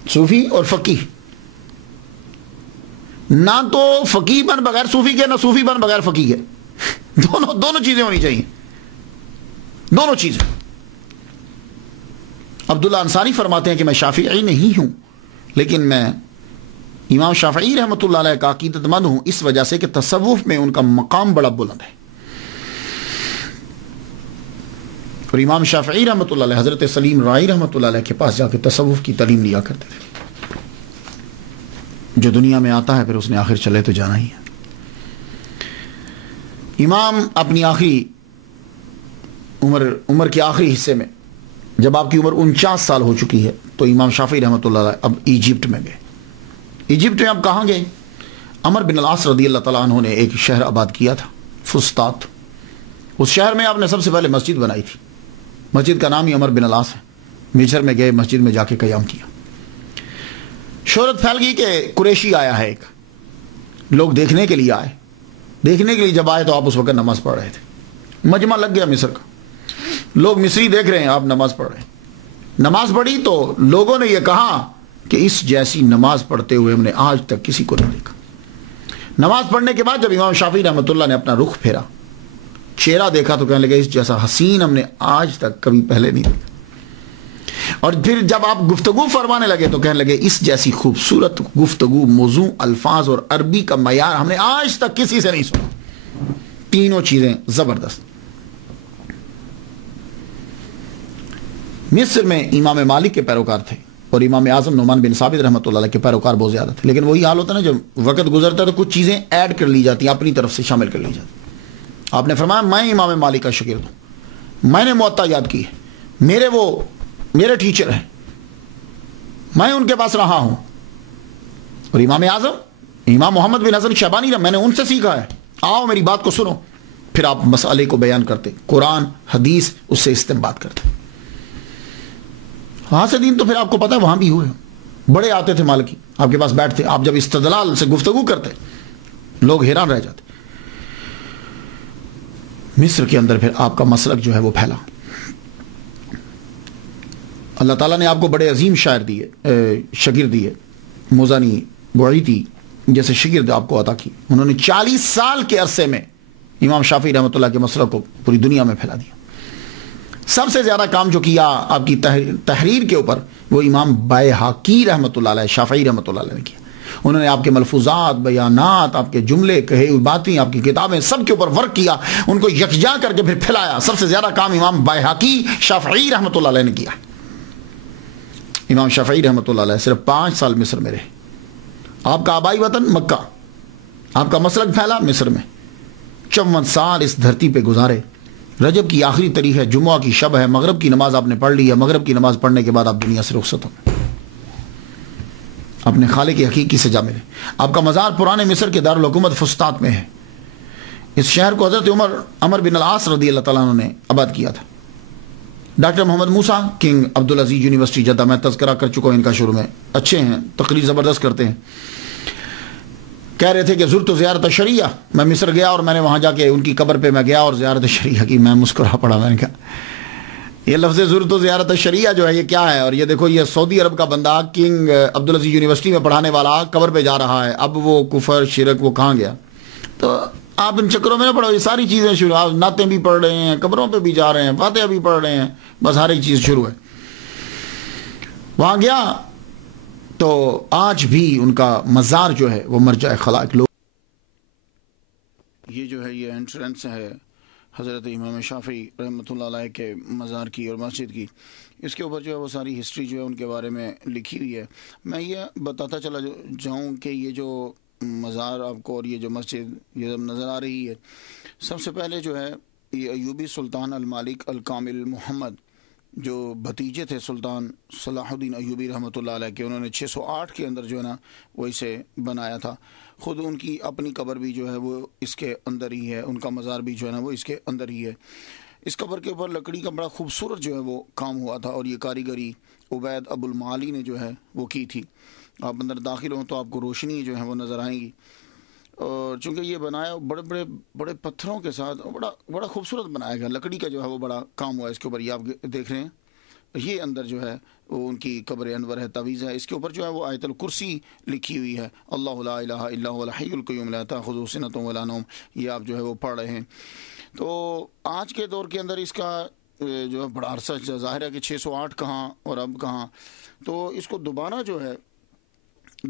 صوفی اور فقیہ، نہ تو فقیہ بن بغیر صوفی کے، نہ صوفی بن بغیر فقیہ کے، دونوں چیزیں ہونی چاہیے، دونوں چیزیں۔ عبداللہ انصاری فرماتے ہیں کہ میں شافعی نہیں ہوں، لیکن میں امام شافعی رحمۃ اللہ علیہ کا عقیدت مند ہوں، اس وجہ سے کہ تصوف میں ان کا مقام بڑا بلند ہے۔ اور امام شافعی رحمۃ اللہ علیہ حضرت سلیم رائی رحمۃ اللہ علیہ کے پاس جا کے تصوف کی تعلیم لیا کرتے تھے۔ جو دنیا میں آتا ہے پھر اس نے آخر چلے تو جانا ہی ہے۔ امام اپنی آخری عمر کے آخری حصے میں، جب آپ کی عمر 49 سال ہو چکی ہے، تو امام شافعی رحمۃ اللہ علیہ اب ایجپٹ میں گئے۔ ایجپٹ میں اب کہاں گئے؟ عمر بن العاص رضی اللہ تعالیٰ عنہ نے ایک شہر آباد کیا تھا، فسطاط۔ اس شہر میں آپ نے سب سے پہلے مسجد بنائی تھی، مسجد کا نام ہی عمر بن العاص ہے۔ مصر میں گئے، مسجد میں جا کے قیام کیا۔ شہرت پھیل گئی کہ قریشی آیا ہے ایک، لوگ دیکھنے کے لیے آئے۔ دیکھنے کے لیے جب آئے تو آپ اس وقت نماز پڑھ رہے تھے، مجمع لگ گیا مصر کا، لوگ مصری دیکھ رہے ہیں، آپ نماز پڑھ رہے ہیں۔ نماز پڑھی تو لوگوں نے یہ کہا کہ اس جیسی نماز پڑھتے ہوئے ہم نے آج تک کسی کو نہیں دیکھا۔ نماز پڑھنے کے بعد جب امام شافعی رحمۃ اللہ نے اپنا رخ پھیرا، چہرہ دیکھا تو کہنے لگے اس جیسا حسین ہم نے آج تک کبھی پہلے نہیں دیکھا۔ اور پھر جب آپ گفتگو فرمانے لگے تو کہنے لگے اس جیسی خوبصورت گفتگو، موضوع، الفاظ اور عربی کا معیار ہم نے آج تک کسی سے نہیں سنا۔ تینوں چیزیں زبردست۔ مصر میں امام مالک کے پیروکار تھے اور امام اعظم نعمان بن ثابت رحمۃ اللہ علیہ کے پیروکار بہت زیادہ تھے، لیکن وہی حال ہوتا ہے نا، جب وقت گزرتا ہے تو کچھ چیزیں ایڈ کر لی جاتی ہیں، اپنی طرف سے شامل کر لی جاتی۔ آپ نے فرمایا میں امام مالک کا شاگرد ہوں، میں نے موطا یاد کی ہے، میرے ٹیچر ہیں، میں ان کے پاس رہا ہوں۔ اور امام اعظم امام محمد بن حسن شیبانی میں نے ان سے سیکھا ہے، آؤ میری بات کو سنو۔ پھر آپ مسئلے کو بیان کرتے، قرآن حدیث اس سے استنباط کرتے۔ وہاں سے دین تو پھر آپ کو پتا ہے وہاں بھی ہوئے، بڑے آتے تھے مالکی آپ کے پاس بیٹھتے، آپ جب استدلال سے گفتگو کرتے لوگ حیران رہ جاتے۔ مصر کے اندر پھر آپ کا مسلک جو ہے وہ پھیلا۔ اللہ تعالیٰ نے آپ کو بڑے عظیم شاعر دیے، شاگرد دیے، موزانی، بعیطی جیسے شاگرد آپ کو عطا کی۔ انہوں نے 40 سال کے عرصے میں امام شافعی رحمۃ اللہ کے مسلک کو پوری دنیا میں پھیلا دیا۔ سب سے زیادہ کام جو کیا آپ کی تحریر کے اوپر وہ امام بائحقی رحمۃ اللہ علیہ، شافعی رحمۃ اللہ علیہ نے کیا۔ انہوں نے آپ کے ملفوظات، بیانات، آپ کے جملے، کہے ہوئی باتیں، آپ کی کتابیں، سب کے اوپر ورک کیا، ان کو یکجا کر کے پھر پھیلایا۔ سب سے زیادہ کام امام بائحقی شافعی رحمۃ اللہ علیہ نے کیا۔ امام شافعی رحمۃ اللہ علیہ صرف 5 سال مصر میں رہے۔ آپ کا آبائی وطن مکہ، آپ کا مسلک پھیلا مصر میں، 54 سال اس دھرتی پہ گزارے۔ رجب کی آخری تاریخ ہے، جمعہ کی شب ہے، مغرب کی نماز آپ نے پڑھ لی ہے، مغرب کی نماز پڑھنے کے بعد آپ دنیا سے رخصت ہو اپنے خالق حقیقی سے جا ملے۔ آپ کا مزار پرانے مصر کے دارالحکومت فسطاط میں ہے۔ اس شہر کو حضرت عمر بن العاص رضی اللہ تعالیٰ عنہ نے آباد کیا تھا۔ ڈاکٹر محمد موسیٰ کنگ عبدالعزیز یونیورسٹی جدہ، میں تذکرہ کر چکا ہوں ان کا شروع میں، اچھے ہیں، تقریر زبردست کرتے ہیں، کہہ رہے تھے کہ زرت و زیارت شریعہ، میں مصر گیا اور میں نے وہاں جا کے ان کی قبر پہ میں گیا اور زیارت شریعہ کی۔ میں مسکرا پڑا، میں نے کہا یہ لفظ زرت و زیارت شریعہ جو ہے یہ کیا ہے؟ اور یہ دیکھو یہ سعودی عرب کا بندہ کنگ عبدالعزیز یونیورسٹی میں پڑھانے والا قبر پہ جا رہا ہے، اب وہ کفر شرک وہ کہاں گیا؟ تو آپ ان چکروں میں نہ پڑھو، یہ ساری چیزیں شروع، آپ نعتیں بھی پڑھ رہے ہیں، قبروں پہ بھی جا رہے ہیں، فاتحہ بھی پڑھ رہے ہیں، بس ہر ایک چیز شروع ہے۔ وہاں گیا تو آج بھی ان کا مزار جو ہے وہ مرجع خلائق لوگ، یہ جو ہے یہ انٹرنس ہے حضرت امام شافعی رحمۃ اللہ علیہ کے مزار کی اور مسجد کی۔ اس کے اوپر جو ہے وہ ساری ہسٹری جو ہے ان کے بارے میں لکھی ہوئی ہے۔ میں یہ بتاتا چلا جاؤں کہ یہ جو مزار آپ کو اور یہ جو مسجد یہ نظر آ رہی ہے، سب سے پہلے جو ہے یہ ایوبی سلطان المالک الکامل محمد جو بھتیجے تھے سلطان صلاح الدین ایوبی رحمۃ اللہ علیہ کے، انہوں نے 608 کے اندر جو ہے نا وہ اسے بنایا تھا. خود ان کی اپنی قبر بھی جو ہے وہ اس کے اندر ہی ہے، ان کا مزار بھی جو ہے نا وہ اس کے اندر ہی ہے. اس قبر کے اوپر لکڑی کا بڑا خوبصورت جو ہے وہ کام ہوا تھا، اور یہ کاریگری عبید ابو المعالی نے جو ہے وہ کی تھی. آپ اندر داخل ہوں تو آپ کو روشنی جو ہے وہ نظر آئیں گی، اور چونکہ یہ بنایا بڑے بڑے بڑے پتھروں کے ساتھ بڑا خوبصورت بنایا گیا. لکڑی کا جو ہے وہ بڑا کام ہوا ہے اس کے اوپر. یہ آپ دیکھ رہے ہیں، یہ اندر جو ہے وہ ان کی قبر انور ہے، تعویذ ہے. اس کے اوپر جو ہے وہ آیت الکرسی لکھی ہوئی ہے، اللہ لا الہ الا هو الحی القیوم لا تاخذہ سنۃ ولا نوم. یہ آپ جو ہے وہ پڑھ رہے ہیں. تو آج کے دور کے اندر اس کا جو ہے بڑا عرصہ ظاہر ہے کہ 608 کہاں اور اب کہاں. تو اس کو دوبارہ جو ہے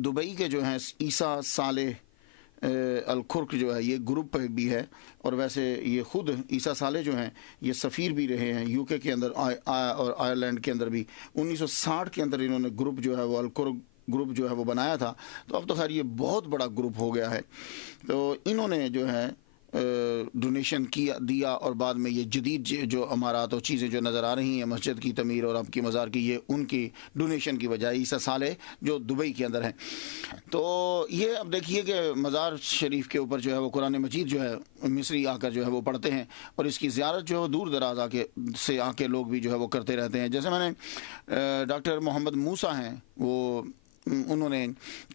دبئی کے جو ہیں عیسیٰ صالح الکھرک جو ہے یہ گروپ بھی ہے، اور ویسے یہ خود عیسیٰ صالح جو ہیں یہ سفیر بھی رہے ہیں یو کے اندر اور آئرلینڈ کے اندر بھی. 1960 کے اندر انہوں نے گروپ جو ہے وہ الکھرک گروپ جو ہے وہ بنایا تھا. تو اب تو خیر یہ بہت بڑا گروپ ہو گیا ہے. تو انہوں نے جو ہے ڈونیشن دیا، اور بعد میں یہ جدید جو امارات اور چیزیں جو نظر آ رہی ہیں مسجد کی تعمیر اور اب کی مزار کی، یہ ان کی ڈونیشن کی وجہ عیسیٰ صالح جو دبئی کے اندر ہیں. تو یہ اب دیکھیے کہ مزار شریف کے اوپر جو ہے وہ قرآن مجید جو ہے مصری آ کر جو ہے وہ پڑھتے ہیں، اور اس کی زیارت جو ہے وہ دور دراز سے آ کے لوگ بھی جو ہے وہ کرتے رہتے ہیں. جیسے میں نے ڈاکٹر محمد موسیٰ ہیں، وہ انہوں نے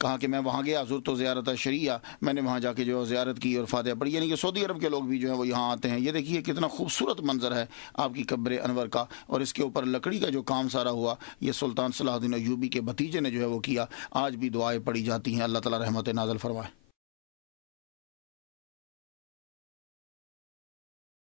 کہا کہ میں وہاں گیا زرت و زیارت شریعہ، میں نے وہاں جا کے جو زیارت کی اور فاتحہ پڑھی. یعنی کہ سعودی عرب کے لوگ بھی جو ہے وہ یہاں آتے ہیں. یہ دیکھیے کتنا خوبصورت منظر ہے آپ کی قبر انور کا، اور اس کے اوپر لکڑی کا جو کام سارا ہوا یہ سلطان صلاح الدین ایوبی کے بھتیجے نے جو ہے وہ کیا. آج بھی دعائیں پڑھی جاتی ہیں. اللہ تعالی رحمت نازل فرمائے.